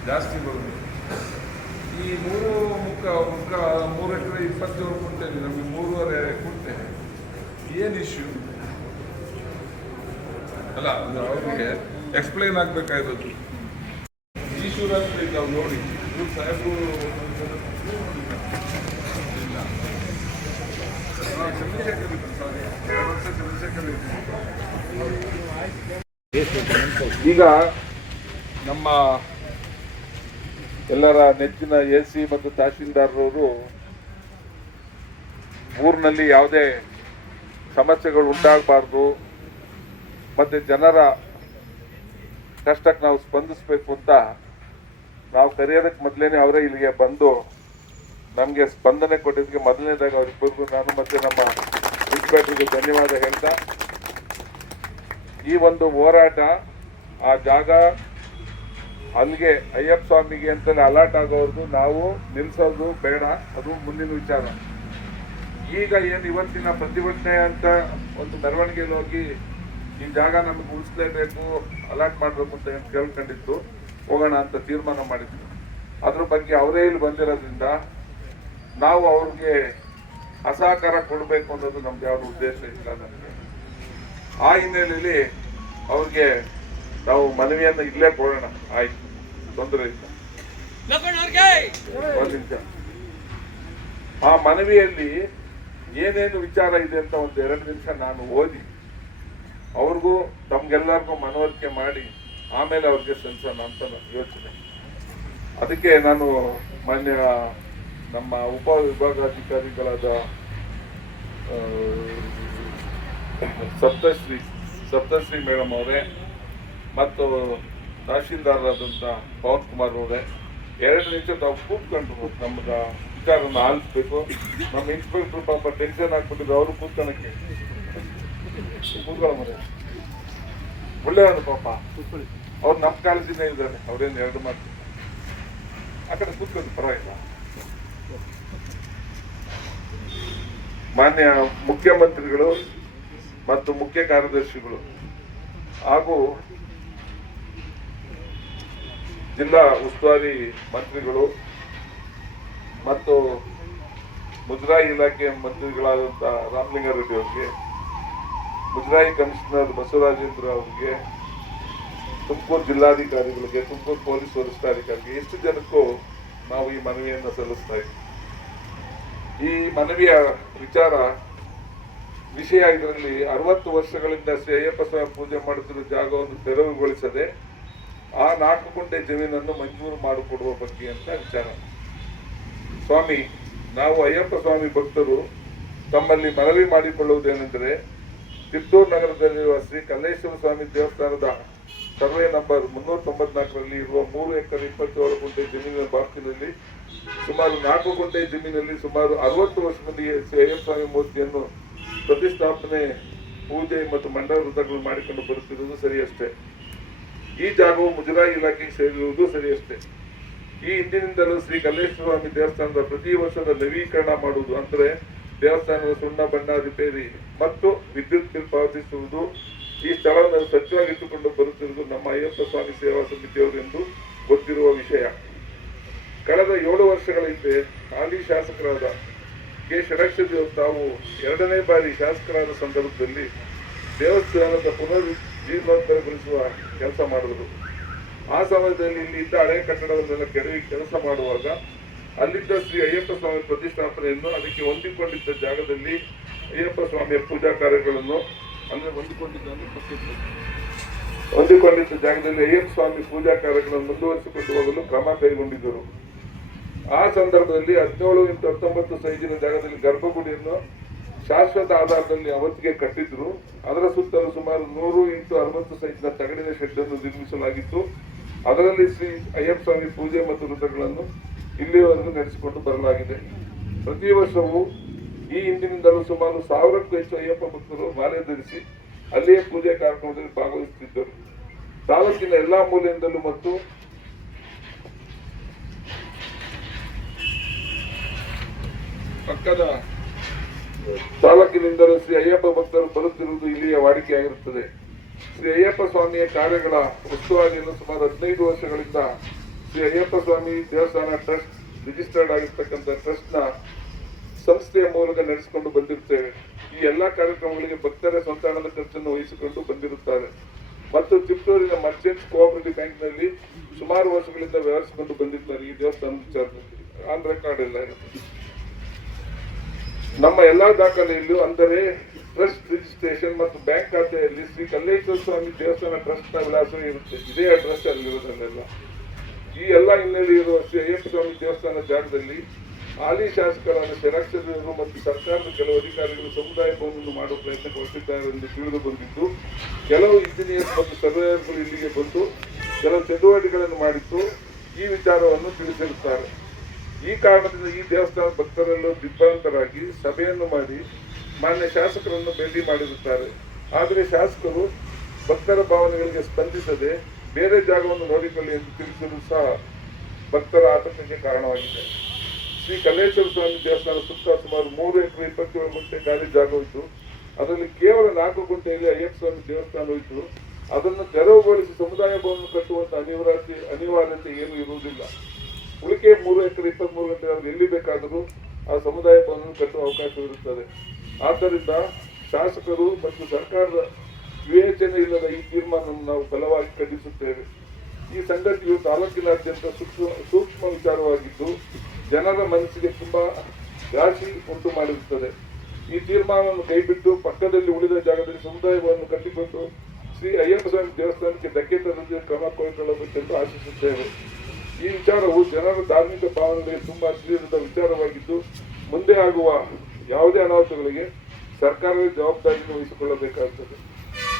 ಜಾಸ್ತಿ ಬರುತ್ತೆ. ಈ 3 ಎಕರೆ 27 ಕುಂಟೆ, ನಮಗೆ 3.5 ಕುಂಟೆ ಏನು ಇಶ್ಯೂ ಅಲ್ಲ, ಅವ್ರಿಗೆ ಎಕ್ಸ್ಪ್ಲೈನ್ ಆಗ್ಬೇಕಾಗಿರೋದು. ಈಶ್ವರನ್ ನಾವು ನೋಡಿ ಇವ್ರು ಸಾಹೇಬರು ಈಗ ನಮ್ಮ ಎಲ್ಲರ ನೆಚ್ಚಿನ AC ಮತ್ತು ತಹಶೀಲ್ದಾರರವರು ಊರಿನಲ್ಲಿ ಯಾವುದೇ ಸಮಸ್ಯೆಗಳು ಉಂಟಾಗಬಾರ್ದು ಮತ್ತೆ ಜನರ ಕಷ್ಟಕ್ಕೆ ನಾವು ಸ್ಪಂದಿಸಬೇಕು ಅಂತ ನಾವು ಕರೆಯೋದಕ್ಕೆ ಮೊದಲೇನೆ ಅವರೇ ಇಲ್ಲಿಗೆ ಬಂದು ನಮಗೆ ಸ್ಪಂದನೆ ಕೊಟ್ಟಿದ್ದಕ್ಕೆ ಮೊದಲನೇದಾಗಿ ಅವರಿಬ್ಬರಿಗೂ ನಾನು ಮತ್ತೆ ನಮ್ಮ ಇನ್ಸ್ಪೆಕ್ಟರ್ಗೆ ಧನ್ಯವಾದ ಹೇಳ್ತಾ, ಈ ಒಂದು ಹೋರಾಟ ಆ ಜಾಗ ಅಲ್ಲಿಗೆ ಅಯ್ಯಪ್ಪ ಸ್ವಾಮಿಗೆ ಅಂತಲೇ ಅಲಾಟ್ ಆಗೋರ್ದು ನಾವು ನಿಲ್ಲಿಸೋದು ಬೇಡ, ಅದು ಮುಂದಿನ ವಿಚಾರ. ಈಗ ಏನು ಇವತ್ತಿನ ಪ್ರತಿಭಟನೆ ಅಂತ ಒಂದು ಮೆರವಣಿಗೆಯಲ್ಲಿ ಹೋಗಿ ಈ ಜಾಗ ನಮಗೆ ಉಳಿಸ್ಲೇಬೇಕು, ಅಲಾಟ್ ಮಾಡಬೇಕು ಅಂತ ಏನು ಕೇಳ್ಕೊಂಡಿದ್ದು ಹೋಗೋಣ ಅಂತ ತೀರ್ಮಾನ ಮಾಡಿದ್ವಿ. ಅದ್ರ ಬಗ್ಗೆ ಅವರೇ ಇಲ್ಲಿ ಬಂದಿರೋದ್ರಿಂದ ನಾವು ಅವ್ರಿಗೆ ಅಸಹಕಾರ ಕೊಡಬೇಕು ಅನ್ನೋದು ನಮ್ದು ಯಾವ್ದು ಉದ್ದೇಶ ಇಲ್ಲ ನನಗೆ. ಆ ಹಿನ್ನೆಲೆಯಲ್ಲಿ ಅವ್ರಿಗೆ ನಾವು ಮನವಿಯನ್ನು ಇಲ್ಲೇ ಕೊಡೋಣ, ಆಯ್ತು, ತೊಂದರೆ ಇಲ್ಲ. ಒಂದು ನಿಮಿಷ, ಆ ಮನವಿಯಲ್ಲಿ ಏನೇನು ವಿಚಾರ ಇದೆ ಅಂತ ಒಂದು 2 ನಿಮಿಷ ನಾನು ಓದಿ ಅವ್ರಿಗೂ ತಮ್ಗೆಲ್ಲರಿಗೂ ಮನವರಿಕೆ ಮಾಡಿ ಆಮೇಲೆ ಅವ್ರಿಗೆ ಸಲ್ಲಿಸೋಣ ಅಂತ ನನ್ನ ಯೋಚನೆ. ಅದಕ್ಕೆ ನಾನು ಮಾನ್ಯ ನಮ್ಮ ಉಪವಿಭಾಗಾಧಿಕಾರಿಗಳಾದ ಸಪ್ತಶ್ರೀ ಮೇಡಮ್ ಅವರೇ ಮತ್ತು ತಹಶೀಲ್ದಾರರಾದಂಥ ಪವನ್ ಕುಮಾರ್ ಅವರೇ 2 ನಿಮಿಷ ನಾವು ಕೂತ್ಕೊಂಡು ನಮ್ಗ ವಿಚಾರನ ಆಲಿಸ್ಬೇಕು. ನಮ್ಮ ಇನ್ಸ್ಪೆಕ್ಟರ್ ಪಾಪ ಟೆನ್ಷನ್ ಆಗ್ಬಿಟ್ಟಿದ್ರು, ಅವರು ಕೂತ್ಕೊಳಕ್ಕೆ ಕೂತ್ಕೊಳ್ಳ ಒಳ್ಳೆಯವರು ಪಾಪ, ಅವ್ರು ನಮ್ಮ ಕಾಳಜಿನೇ ಇದ್ದಾರೆ, ಅವ್ರೇನು 2 ಮಾತು ಆ ಕಡೆ ಕೂತ್ಕೊಂಡು ಪರವಾಗಿಲ್ಲ. ಮಾನ್ಯ ಮುಖ್ಯಮಂತ್ರಿಗಳು ಮತ್ತು ಮುಖ್ಯ ಕಾರ್ಯದರ್ಶಿಗಳು ಹಾಗೂ ಜಿಲ್ಲಾ ಉಸ್ತುವಾರಿ ಮಂತ್ರಿಗಳು ಮತ್ತು ಮುಜರಾಯಿ ಇಲಾಖೆ ಮಂತ್ರಿಗಳಾದಂಥ ರಾಮಲಿಂಗಾರೆಡ್ಡಿ ಅವರಿಗೆ, ಮುಜರಾಯಿ ಕಮಿಷನರ್ ಬಸವರಾಜೇಂದ್ರ ಅವರಿಗೆ, ತುಮಕೂರು ಜಿಲ್ಲಾಧಿಕಾರಿಗಳಿಗೆ, ತುಮಕೂರು ಪೊಲೀಸ್ ವರಿಷ್ಠಾಧಿಕಾರಿಗೆ, ಎಷ್ಟು ಜನಕ್ಕೂ ನಾವು ಈ ಮನವಿಯನ್ನು ಸಲ್ಲಿಸ್ತಾ ಇದ್ದೀವಿ. ಈ ಮನವಿಯ ವಿಷಯ ಇದರಲ್ಲಿ 60 ವರ್ಷಗಳಿಂದ ಶ್ರೀ ಅಯ್ಯಪ್ಪ ಸ್ವಾಮಿ ಪೂಜೆ ಮಾಡುತ್ತಿರುವ ಜಾಗವನ್ನು ತೆರವುಗೊಳಿಸದೆ ಆ 4 ಕುಂಟೆ ಜಮೀನನ್ನು ಮಂಜೂರು ಮಾಡಿಕೊಡುವ ಬಗ್ಗೆ ಅಂತ ವಿಚಾರ. ಸ್ವಾಮಿ, ನಾವು ಅಯ್ಯಪ್ಪ ಸ್ವಾಮಿ ಭಕ್ತರು ತಮ್ಮಲ್ಲಿ ಮನವಿ ಮಾಡಿಕೊಳ್ಳುವುದೇನೆಂದರೆ, ತಿಪ್ಟೂರು ನಗರದಲ್ಲಿರುವ ಶ್ರೀ ಕಲ್ಲೇಶ್ವರ ಸ್ವಾಮಿ ದೇವಸ್ಥಾನದ ಸರ್ವೆ ನಂಬರ್ 394ರಲ್ಲಿ ಇರುವ 3 ಎಕರೆ 27 ಕುಂಟೆ ಜಮೀನಿನ ಬಾಕಿನಲ್ಲಿ ಸುಮಾರು 4 ಕುಂಟೆ ಜಮೀನಲ್ಲಿ ಸುಮಾರು 60 ವರ್ಷದಿಂದ ಶ್ರೀ ಅಯ್ಯಪ್ಪ ಸ್ವಾಮಿ ಮೂರ್ತಿಯನ್ನು ಪ್ರತಿಷ್ಠಾಪನೆ, ಪೂಜೆ ಮತ್ತು ಮಂಡಲ ವೃತ್ತಗಳು ಮಾಡಿಕೊಂಡು ಬರುತ್ತಿರುವುದು ಸರಿಯಷ್ಟೇ. ಈ ಜಾಗವು ಮುಜರಾಯಿ ಇಲಾಖೆಗೆ ಸೇರಿರುವುದು ಸರಿಯಷ್ಟೇ. ಈ ಹಿಂದಿನಿಂದಲೂ ಶ್ರೀ ಕಲ್ಲೇಶ್ವರ ಸ್ವಾಮಿ ದೇವಸ್ಥಾನದ ಪ್ರತಿ ವರ್ಷದ ನವೀಕರಣ ಮಾಡುವುದು, ಅಂದರೆ ದೇವಸ್ಥಾನದ ಸುಣ್ಣ ಬಣ್ಣ ರಿಪೇರಿ ಮತ್ತು ವಿದ್ಯುತ್ ಬಿಲ್ ಪಾವತಿಸುವುದು ಈ ಸ್ಥಳವನ್ನು ಸ್ವಚ್ಛವಾಗಿಟ್ಟುಕೊಂಡು ಬರುತ್ತಿರುವುದು ನಮ್ಮ ಅಯ್ಯಪ್ಪ ಸ್ವಾಮಿ ಸೇವಾ ಸಮಿತಿಯವರು ಎಂದು ಗೊತ್ತಿರುವ ವಿಷಯ. ಕಳೆದ 7 ವರ್ಷಗಳ ಹಿಂದೆ ಹಾಲಿ ಶಾಸಕರಾದ ಕೆ ಷಡಕ್ಷರಿ ತಾವು 2ನೇ ಬಾರಿ ಶಾಸಕರಾದ ಸಂದರ್ಭದಲ್ಲಿ ದೇವಸ್ಥಾನದ ಪುನರುಜ್ಜೀರ್ಣೋದ್ಧಾರಗೊಳಿಸುವ ಕೆಲಸ ಮಾಡಿದರು. ಆ ಸಮಯದಲ್ಲಿ ಇಲ್ಲಿ ಇದ್ದ ಹಳೆಯ ಕಟ್ಟಡವನ್ನೆಲ್ಲ ಕೆಡವಿ ಕೆಲಸ ಮಾಡುವಾಗ ಅಲ್ಲಿದ್ದ ಶ್ರೀ ಅಯ್ಯಪ್ಪ ಸ್ವಾಮಿ ಪ್ರತಿಷ್ಠಾಪನೆಯನ್ನು ಅದಕ್ಕೆ ಹೊಂದಿಕೊಂಡಿದ್ದ ಜಾಗದಲ್ಲಿ ಅಯ್ಯಪ್ಪ ಸ್ವಾಮಿಯ ಪೂಜಾ ಕಾರ್ಯಗಳನ್ನು ಅಂದರೆ ಹೊಂದಿಕೊಂಡಿದ್ದ ಜಾಗದಲ್ಲಿ ಅಯ್ಯಪ್ಪ ಸ್ವಾಮಿ ಪೂಜಾ ಕಾರ್ಯಗಳನ್ನು ಮುಂದುವರಿಸಿಕೊಂಡು ಹೋಗಲು ಕ್ರಮ ಕೈಗೊಂಡಿದ್ದರು. ಆ ಸಂದರ್ಭದಲ್ಲಿ 17x19 ಸೈಜಿನ ಜಾಗದಲ್ಲಿ ಗರ್ಭಗುಡಿಯನ್ನು ಶಾಶ್ವತ ಆಧಾರದಲ್ಲಿ ಅವತ್ತಿಗೆ ಕಟ್ಟಿದ್ರು. ಅದರ ಸುತ್ತಲೂ ಸುಮಾರು 100x60 ಸೈಜಿನ ತಗಡಿನ ಶೆಡ್ ಅನ್ನು ನಿರ್ಮಿಸಲಾಗಿತ್ತು. ಅದರಲ್ಲಿ ಶ್ರೀ ಅಯ್ಯಪ್ಪ ಸ್ವಾಮಿ ಪೂಜೆ ಮತ್ತು ವೃತಗಳನ್ನು ಇಲ್ಲಿಯವರೆಗೂ ನಡೆಸಿಕೊಂಡು ಬರಲಾಗಿದೆ. ಪ್ರತಿ ವರ್ಷವೂ ಈ ಹಿಂದಿನಿಂದಲೂ ಸುಮಾರು 1000ಕ್ಕೂ ಹೆಚ್ಚು ಅಯ್ಯಪ್ಪ ಭಕ್ತರು ಮಾಲೆ ಧರಿಸಿ ಅಲ್ಲಿಯೇ ಪೂಜೆ ಕಾರ್ಯಕ್ರಮದಲ್ಲಿ ಭಾಗವಹಿಸುತ್ತಿದ್ದರು. ತಾಲೂಕಿನ ಎಲ್ಲಾ ಮೂಲೆಯಿಂದಲೂ ಮತ್ತು ಪಕ್ಕದ ತಾಲೂಕಿನಿಂದಲೂ ಶ್ರೀ ಅಯ್ಯಪ್ಪ ಭಕ್ತರು ಬರುತ್ತಿರುವುದು ಇಲ್ಲಿಯ ವಾಡಿಕೆಯಾಗಿರುತ್ತದೆ. ಶ್ರೀ ಅಯ್ಯಪ್ಪ ಸ್ವಾಮಿಯ ಕಾರ್ಯಗಳ ಉಸ್ತುವಾರಿಯನ್ನು ಸುಮಾರು 15 ವರ್ಷಗಳಿಂದ ಶ್ರೀ ಅಯ್ಯಪ್ಪ ಸ್ವಾಮಿ ದೇವಸ್ಥಾನ ಟ್ರಸ್ಟ್ ರಿಜಿಸ್ಟರ್ಡ್ ಆಗಿರ್ತಕ್ಕಂಥ ಟ್ರಸ್ಟ್ನ ಸಂಸ್ಥೆಯ ಮೂಲಕ ನಡೆಸಿಕೊಂಡು ಬಂದಿರುತ್ತೇವೆ. ಈ ಎಲ್ಲಾ ಕಾರ್ಯಕ್ರಮಗಳಿಗೆ ಭಕ್ತರ ಸ್ವಂತ ಹಣದ ಖರ್ಚನ್ನು ವಹಿಸಿಕೊಂಡು ಬಂದಿರುತ್ತಾರೆ ಮತ್ತು ಚಿತ್ತೂರಿನ ಮರ್ಚೆಂಟ್ಸ್ ಕೋಆಪರೇಟಿವ್ ಬ್ಯಾಂಕ್ನಲ್ಲಿ ಸುಮಾರು ವರ್ಷಗಳಿಂದ ವ್ಯವಹರಿಸಿಕೊಂಡು ಬಂದಿದ್ದಾರೆ. ಈ ದೇವಸ್ಥಾನದ ವಿಚಾರದಲ್ಲಿ ಆನ್ ರೆಕಾರ್ಡ್ ಎಲ್ಲ ಇರುತ್ತೆ. ನಮ್ಮ ಎಲ್ಲಾ ದಾಖಲೆಯಲ್ಲೂ ಅಂದರೆ ಟ್ರಸ್ಟ್ ರಿಜಿಸ್ಟ್ರೇಷನ್ ಮತ್ತು ಬ್ಯಾಂಕ್ ಖಾತೆಯಲ್ಲಿ ಶ್ರೀ ಕಲ್ಲೇಶ್ವರ ಸ್ವಾಮಿ ದೇವಸ್ಥಾನ ಟ್ರಸ್ಟ್ನ ವಿಳಾಸವೇ ಇರುತ್ತೆ. ಇದೇ ಅಡ್ರೆಸ್ ಅಲ್ಲಿರೋದಲ್ಲೆಲ್ಲ. ಈ ಎಲ್ಲ ಹಿನ್ನೆಲೆ ಇರುವ ಶ್ರೀ ಅಯ್ಯಪ್ಪ ಸ್ವಾಮಿ ದೇವಸ್ಥಾನ ಜಾಗದಲ್ಲಿ ಹಾಲಿ ಶಾಸಕರಾದ ಷಡಕ್ಷರಿಯವರು ಮತ್ತು ಸರ್ಕಾರದ ಕೆಲವು ಅಧಿಕಾರಿಗಳು ಸಮುದಾಯ ಭವನವನ್ನು ಮಾಡುವ ಪ್ರಯತ್ನ ಕೊಟ್ಟಿದ್ದಾರೆ ಎಂದು ತಿಳಿದು ಬಂದಿದ್ದು, ಕೆಲವು ಇಂಜಿನಿಯರ್ಸ್ ಮತ್ತು ಸರ್ವೇಯರ್ಗಳು ಇಲ್ಲಿಗೆ ಬಂದು ಕೆಲವು ಚಟುವಟಿಕೆಗಳನ್ನು ಮಾಡಿದ್ದು ಈ ವಿಚಾರವನ್ನು ತಿಳಿಸಿರುತ್ತಾರೆ. ಈ ಕಾರಣದಿಂದ ಈ ದೇವಸ್ಥಾನ ಭಕ್ತರೆಲ್ಲೂ ದಿಗ್ಭ್ರಾಂತರಾಗಿ ಸಭೆಯನ್ನು ಮಾಡಿ ಮಾನ್ಯ ಶಾಸಕರನ್ನು ಭೇಟಿ ಮಾಡಿರುತ್ತಾರೆ. ಆದರೆ ಶಾಸಕರು ಭಕ್ತರ ಭಾವನೆಗಳಿಗೆ ಸ್ಪಂದಿಸದೆ ಬೇರೆ ಜಾಗವನ್ನು ನೋಡಿಕೊಳ್ಳಿ ಎಂದು ತಿಳಿಸಲು ಸಹ ಭಕ್ತರ ಆತಂಕಕ್ಕೆ ಕಾರಣವಾಗಿದೆ. ಶ್ರೀ ಕಲ್ಲೇಶ್ವರ ಸ್ವಾಮಿ ದೇವಸ್ಥಾನ ಸುತ್ತ ಸುಮಾರು 3 ಎಕರೆ 27 ಗುಂಟೆ ಖಾಲಿ ಜಾಗವಿದ್ದು ಅದರಲ್ಲಿ ಕೇವಲ 4 ಗುಂಟೆಯಲ್ಲಿ ಅಯ್ಯಪ್ಪ ಸ್ವಾಮಿ ದೇವಸ್ಥಾನವಿದ್ದು ಅದನ್ನು ತೆರವುಗೊಳಿಸಿ ಸಮುದಾಯ ಭವನ ಕಟ್ಟುವಂತ ಅನಿವಾರ್ಯತೆ ಏನೂ ಇರುವುದಿಲ್ಲ. ಉಳಿಕೆ 3 ಎಕರೆ 23 ಗುಂಟೆ ಅವರು ಎಲ್ಲಿ ಬೇಕಾದರೂ ಆ ಸಮುದಾಯ ಭವನ ಕಟ್ಟುವ ಅವಕಾಶವಿರುತ್ತದೆ. ಆದ್ದರಿಂದ ಶಾಸಕರು ಮತ್ತು ಸರ್ಕಾರದ ವಿವೇಚನೆ ಇಲ್ಲದ ಈ ತೀರ್ಮಾನವನ್ನು ನಾವು ಬಲವಾಗಿ ಖಂಡಿಸುತ್ತೇವೆ. ಈ ಸಂಗತಿಯು ತಾಲೂಕಿನಾದ್ಯಂತ ಸೂಕ್ಷ್ಮ ವಿಚಾರವಾಗಿದ್ದು ಜನರ ಮನಸ್ಸಿಗೆ ತುಂಬಾ ರಾಶಿ ಉಂಟು ಮಾಡಿರುತ್ತದೆ. ಈ ತೀರ್ಮಾನವನ್ನು ಕೈಬಿಟ್ಟು ಪಕ್ಕದಲ್ಲಿ ಉಳಿದ ಜಾಗದಲ್ಲಿ ಸಮುದಾಯವನ್ನು ಕಟ್ಟಿಕೊಂಡು ಶ್ರೀ ಅಯ್ಯಪ್ಪ ಸ್ವಾಮಿ ದೇವಸ್ಥಾನಕ್ಕೆ ಧಕ್ಕೆ ತರದೆ ಕ್ರಮ ಕೈಗೊಳ್ಳಬೇಕೆಂದು ಆಶಿಸುತ್ತೇವೆ. ಈ ವಿಚಾರವು ಜನರ ಧಾರ್ಮಿಕ ಭಾವನೆಗಳಿಗೆ ತುಂಬಾ ಹತ್ತಿರದ ವಿಚಾರವಾಗಿದ್ದು ಮುಂದೆ ಆಗುವ ಯಾವುದೇ ಅನಾಹುತಗಳಿಗೆ ಸರ್ಕಾರವೇ ಜವಾಬ್ದಾರಿಯನ್ನು ವಹಿಸಿಕೊಳ್ಳಬೇಕಾಗುತ್ತದೆ.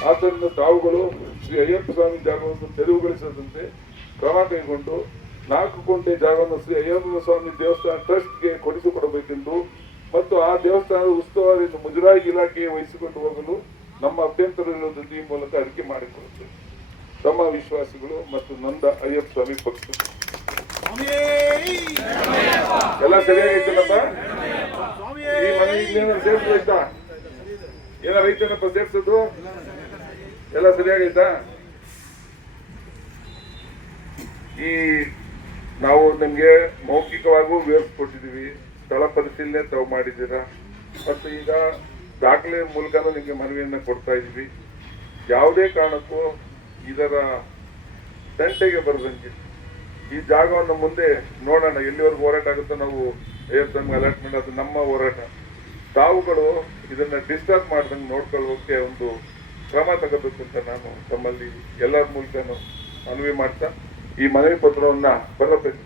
ಆದ್ದರಿಂದ ತಾವುಗಳು ಶ್ರೀ ಅಯ್ಯಪ್ಪ ಸ್ವಾಮಿ ಜಾಗವನ್ನು ತೆರವುಗೊಳಿಸದಂತೆ ಕ್ರಮ ಕೈಗೊಂಡು 4 ಗುಂಟೆ ಜಾಗವನ್ನು ಶ್ರೀ ಅಯ್ಯಪ್ಪ ಸ್ವಾಮಿ ದೇವಸ್ಥಾನ ಟ್ರಸ್ಟ್ಗೆ ಕೊಡಿಸಿಕೊಡಬೇಕೆಂದು ಮತ್ತು ಆ ದೇವಸ್ಥಾನದ ಉಸ್ತುವಾರಿಯನ್ನು ಮುಜರಾಯಿ ಇಲಾಖೆಗೆ ವಹಿಸಿಕೊಂಡು ಹೋಗಲು ನಮ್ಮ ಅಭ್ಯಂತರ ಇರುವುದನ್ನು ಈ ಮೂಲಕ ಅರಿಕೆ ಮಾಡಿಕೊಳ್ಳುತ್ತೇವೆ. ತಮ್ಮ ವಿಶ್ವಾಸಿಗಳು ಮತ್ತು ನೊಂದ ಅಯ್ಯಪ್ಪ ಸ್ವಾಮಿ ಭಕ್ತರು. ಎಲ್ಲ ಸರಿಯಾಗೈತಲ್ಲಪ್ಪ? ಈ ಮನೆಯಲ್ಲಿ ಏನಾದ್ರು ಸೇರ್ಸೋಯ್ತಾ? ಏನಾರು ಐತೇನಪ್ಪ ಸೇರ್ಸೋದು? ಎಲ್ಲ ಸರಿಯಾಗೈತಾ? ಈ ನಾವು ನಿಮ್ಗೆ ಮೌಖಿಕವಾಗೂ ವಿವರಿಸ್ಕೊಟ್ಟಿದ್ದೀವಿ. ಸ್ಥಳ ಪರಿಶೀಲನೆ ತಾವು ಮಾಡಿದ್ದೀರಾ ಮತ್ತು ಈಗ ದಾಖಲೆ ಮೂಲಕನೂ ನಿಮಗೆ ಮನವಿಯನ್ನ ಕೊಡ್ತಾ ಇದ್ದೀವಿ. ಯಾವುದೇ ಕಾರಣಕ್ಕೂ ಇದರ ತಂಟೆಗೆ ಬರದಂಗೆ ಈ ಜಾಗವನ್ನು ಮುಂದೆ ನೋಡೋಣ, ಎಲ್ಲಿವರೆಗೂ ಹೋರಾಟ ಆಗುತ್ತೋ ನಾವು ಅಯ್ಯಪ್ಪನಿಗೆ ಅಲಾಟ್ಮೆಂಟ್, ಅದು ನಮ್ಮ ಹೋರಾಟ. ತಾವುಗಳು ಇದನ್ನ ಡಿಸ್ಟರ್ಬ್ ಮಾಡ್ದಂಗೆ ನೋಡ್ಕೊಳ್ಳೋಕೆ ಒಂದು ಕ್ರಮ ತಗೋಬೇಕು ಅಂತ ನಾನು ತಮ್ಮಲ್ಲಿ ಎಲ್ಲರ ಮೂಲಕ ಮನವಿ ಮಾಡ್ತಾ ಈ ಮನವಿ ಪತ್ರವನ್ನ ಬರಬೇಕು.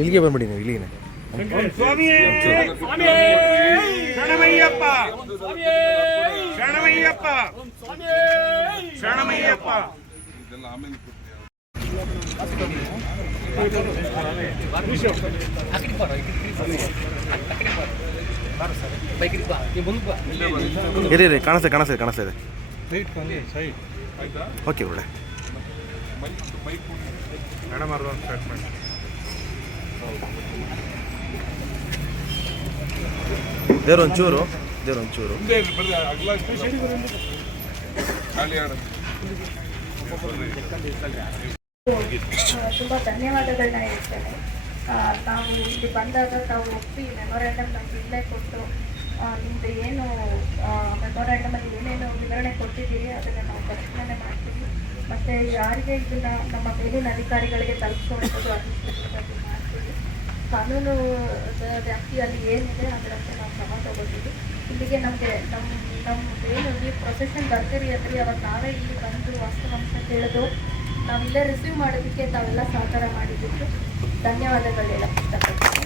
ಇಲ್ಲಿಗೆ ಬಂದ್ಬಿಡಿ ನೀವು, ಇಲ್ಲಿಗೆ ಶರಣಮಯ್ಯಪ್ಪ ಶರಣಮಯ್ಯಪ್ಪ ಶರಣಮಯ್ಯಪ್ಪ. ಇದೆಲ್ಲ ಆಮೇಲೆ ಇರಿ ಕಾಣಿಸ್ತಾ ಇದೆ. ಓಕೆ ಒಳ್ಳೆ ಸ್ಟಾರ್ಟ್ ಮಾಡಿ. ದೇವ್ರೊಂಚೂರು ಮುಂದೆ ಇರ್ಲಿ, ಬರ್ರಿ ಅಗಲ ಖಾಲಿ ಆಡ ತುಂಬ ಧನ್ಯವಾದಗಳನ್ನ ಹೇಳ್ತೇನೆ. ನಾವು ಇಲ್ಲಿ ಬಂದಾಗ ತಾವು ಒಪ್ಪಿ ಮೆಮೊರಾಂಡಮ್ ನಮ್ಗೆ ಇಲ್ಲೇ ಕೊಟ್ಟು ನಿಮ್ಮದು ಏನು ಮೆಮೊರಾಂಡಮಲ್ಲಿ ಏನೇನು ವಿವರಣೆ ಕೊಟ್ಟಿದ್ದೀರಿ ಅದನ್ನು ನಾವು ತಕ್ಷಣವೇ ಮಾಡ್ತೀವಿ. ಮತ್ತು ಯಾರಿಗೆ ಇದನ್ನು ನಮ್ಮ ಮೇಲಿನ ಅಧಿಕಾರಿಗಳಿಗೆ ತಲುಪಿಸುವಂಥದ್ದು ಅಧಿಸೂಚನೆ ಮಾಡ್ತೀವಿ. ಕಾನೂನು ವ್ಯಾಪ್ತಿಯಲ್ಲಿ ಏನಿದೆ ಅದರಂತೆ ನಾವು ಕ್ರಮ ತಗೋತೀವಿ. ಇಲ್ಲಿಗೆ ನಮಗೆ ಏನು ನೀವು ಪ್ರೊಸೆಷನ್ ಬರ್ತೀರಿ ಅಂದರೆ ಅವಾಗ ನಾವೇ ಇಲ್ಲಿ ಬಂದು ವಾಸ್ತವಾಂಶ ತಿಳಿದು ನಾವಿಲ್ಲೇ ರಿಸೀವ್ ಮಾಡೋದಕ್ಕೆ ತಾವೆಲ್ಲ ಸಹಕಾರ ಮಾಡಿದ್ದಕ್ಕೆ ಧನ್ಯವಾದಗಳು ಹೇಳಕ್ಕೆ ಇಷ್ಟಪಡ್ತೀನಿ.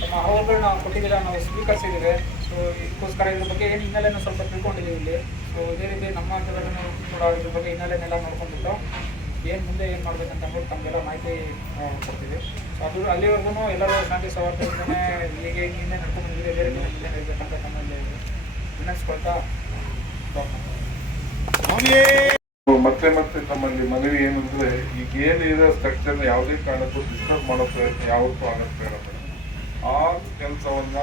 ನಮ್ಮ ಅಹವಾಲುಗಳನ್ನ ಕೊಟ್ಟಿದ್ದೀರಾ, ನಾವು ಸ್ವೀಕರಿಸಿದ್ದೀವಿ. ಸೊ ಇದಕ್ಕೋಸ್ಕರ ಇದ್ರ ಬಗ್ಗೆ ಏನು ಹಿನ್ನೆಲೆನೂ ಸ್ವಲ್ಪ ತಿಳ್ಕೊಂಡಿದ್ದೀವಿ ಇಲ್ಲಿ. ಸೊ ಇದೇ ರೀತಿ ನಮ್ಮ ಹಂತಗಳನ್ನು ಕೂಡ ಇದ್ರ ಬಗ್ಗೆ ಹಿನ್ನೆಲೆನೆಲ್ಲ ನೋಡ್ಕೊಂಡ್ಬಿಟ್ಟು ಏನು ಮುಂದೆ ಏನು ಮಾಡ್ಬೇಕಂತ ಅಂದ್ಬಿಟ್ಟು ತಮಗೆಲ್ಲ ಮಾಹಿತಿ ಕೊಡ್ತೀವಿ. ಸೊ ಅದು ಅಲ್ಲಿವರೆಗೂ ಎಲ್ಲರೂ ಶಾಂತಿ ಸೌಹಾರ್ದದಿಂದನೇ ಹೀಗೆ ಹಿಂದೆ ನಡ್ಕೊಂಡು ಬಂದಿದೆ, ಬೇರೆ ಹಿಂದೆ ನಡೀಬೇಕಂತ ತಮ್ಮಲ್ಲಿ ವಿನಂತಿಸ್ಕೊಳ್ತಾ ಮತ್ತೆ ತಮ್ಮಲ್ಲಿ ಮನವಿ ಏನಂದ್ರೆ ಈಗ ಏನಿರೋ ಸ್ಟ್ರಕ್ಚರ್ ಯಾವುದೇ ಕಾರಣಕ್ಕೂ ಡಿಸ್ಟರ್ಬ್ ಮಾಡೋ ಪ್ರಯತ್ನ ಯಾವತ್ತೂ ಆಗಕ್ಕೆ ಬೇಡ. ಆ ಕೆಲಸವನ್ನ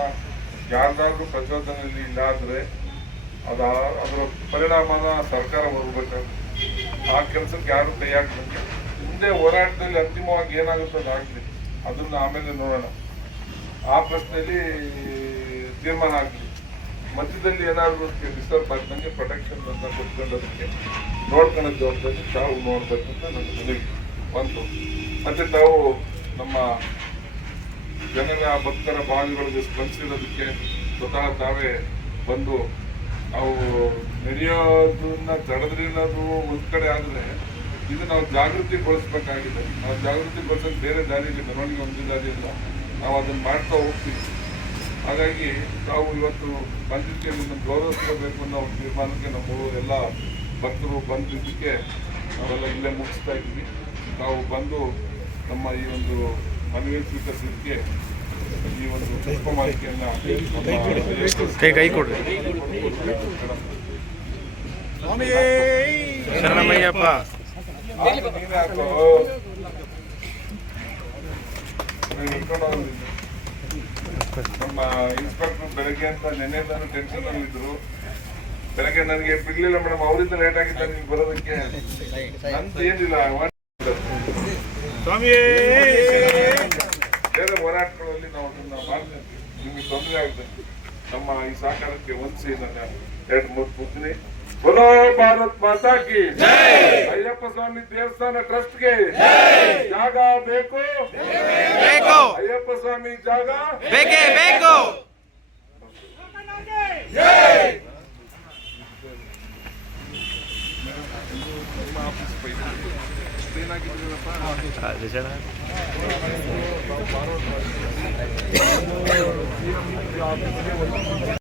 ಯಾರ್ದಾದ್ರೂ ಪ್ರಚೋದನೆಯಲ್ಲಿ ಇಲ್ಲಾದ್ರೆ ಅದರ ಪರಿಣಾಮನ ಸರ್ಕಾರ ಹೊರಬೇಕಾಗುತ್ತೆ. ಆ ಕೆಲಸಕ್ಕೆ ಯಾರು ಕೈ ಹಾಕ್ಬೇಕು. ಮುಂದೆ ಹೋರಾಟದಲ್ಲಿ ಅಂತಿಮವಾಗಿ ಏನಾಗುತ್ತೆ ಅದಾಗಲಿ, ಅದನ್ನ ಆಮೇಲೆ ನೋಡೋಣ. ಆ ಪ್ರಶ್ನೆಯಲ್ಲಿ ತೀರ್ಮಾನ ಆಗಲಿ. ಮಧ್ಯದಲ್ಲಿ ಏನಾದರೂ ಡಿಸ್ಟರ್ಬ್ ಆಗ್ದಂಗೆ ಪ್ರೊಟೆಕ್ಷನ್ ಅಂತ ಕೊಟ್ಕೊಂಡೋದಕ್ಕೆ ನೋಡ್ಕೊಳ್ಳೋ ಜವಾಬ್ದಾರಿ ತಾವು ನೋಡ್ಬೇಕಂತ ನನ್ನ ಮನವಿ ಒಂದು. ಮತ್ತೆ ತಾವು ನಮ್ಮ ಜನರ ಭಕ್ತರ ಭಾವನೆಗಳಿಗೆ ಸ್ಪಂದಿಸಿರೋದಕ್ಕೆ ಸ್ವತಃ ತಾವೇ ಬಂದು ನಾವು ನಡೆಯೋದನ್ನ ತಡೆದ್ರಿರೋದು ಒಂದ್ ಕಡೆ ಆದರೆ ಇದು ನಾವು ಜಾಗೃತಿಗೊಳಿಸ್ಬೇಕಾಗಿದೆ. ನಾವು ಜಾಗೃತಿಗೊಳಿಸೋಕೆ ಬೇರೆ ದಾರಿ ಇದೆ, ಮೆರವಣಿಗೆ ಒಂದು ದಾರಿ ಇಲ್ಲ. ನಾವು ಅದನ್ನು ಮಾಡ್ತಾ ಹೋಗ್ತೀವಿ. ಹಾಗಾಗಿ ನಾವು ಇವತ್ತು ಬಂದಿದ್ದಕ್ಕೆ ನಿಮ್ಮನ್ನು ಗೌರವಿಸಬೇಕು ಅನ್ನೋ ಒಂದು ತೀರ್ಮಾನಕ್ಕೆ ನಮ್ಮ ಎಲ್ಲ ಭಕ್ತರು ಬಂದಿದ್ದಕ್ಕೆ ನಾವೆಲ್ಲ ಇಲ್ಲೇ ಮುಗಿಸ್ತಾ ಇದ್ವಿ. ನಾವು ಬಂದು ನಮ್ಮ ಈ ಒಂದು ಮನವಿ ಸ್ವೀಕರಿಸಿದ್ದಕ್ಕೆ ಈ ಒಂದು ಪುಷ್ಪ ಮಾಲಿಕೆಯನ್ನು ಕೈ ಕೊಡ್ರಿ. ಶರಣಮಯ್ಯಪ್ಪ. ನಮ್ಮ ಇನ್ಸ್ಪೆಕ್ಟರ್ ಬೆಳಗ್ಗೆ ಅಂತ ನೆನ್ನೆ ನಾನು ಟೆನ್ಷನ್ ಅಲ್ಲಿ ಇದ್ರು. ಬೆಳಗ್ಗೆ ನನಗೆ ಬಿಡ್ಲಿಲ್ಲ ಮೇಡಮ್, ಅವರಿಂದ ಲೇಟ್ ಆಗಿದ್ದ ನೀವು ಬರೋದಕ್ಕೆ. ನಂದು ಏನಿಲ್ಲ, ಬೇರೆ ಹೋರಾಟಗಳಲ್ಲಿ ನಾವು ಅದನ್ನ ಮಾಡ್ತೇವೆ. ನಿಮಗೆ ತೊಂದರೆ ಆಗಬೇಕು. ನಮ್ಮ ಈ ಸಹಕಾರಕ್ಕೆ ಹೊಂದಿಸಿ ನಾನು 2-3 ಕೂತೀನಿ. बोलो भारत माता की अय्यप्प स्वामी देवस्थान ट्रस्ट के ಜಾಗ ಬೇಕು, ಅಯ್ಯಪ್ಪ ಸ್ವಾಮಿ ಜಾಗ ಬೇಕೇ ಬೇಕು. ಏನಾಗಿದ್ದೀರಪ್ಪ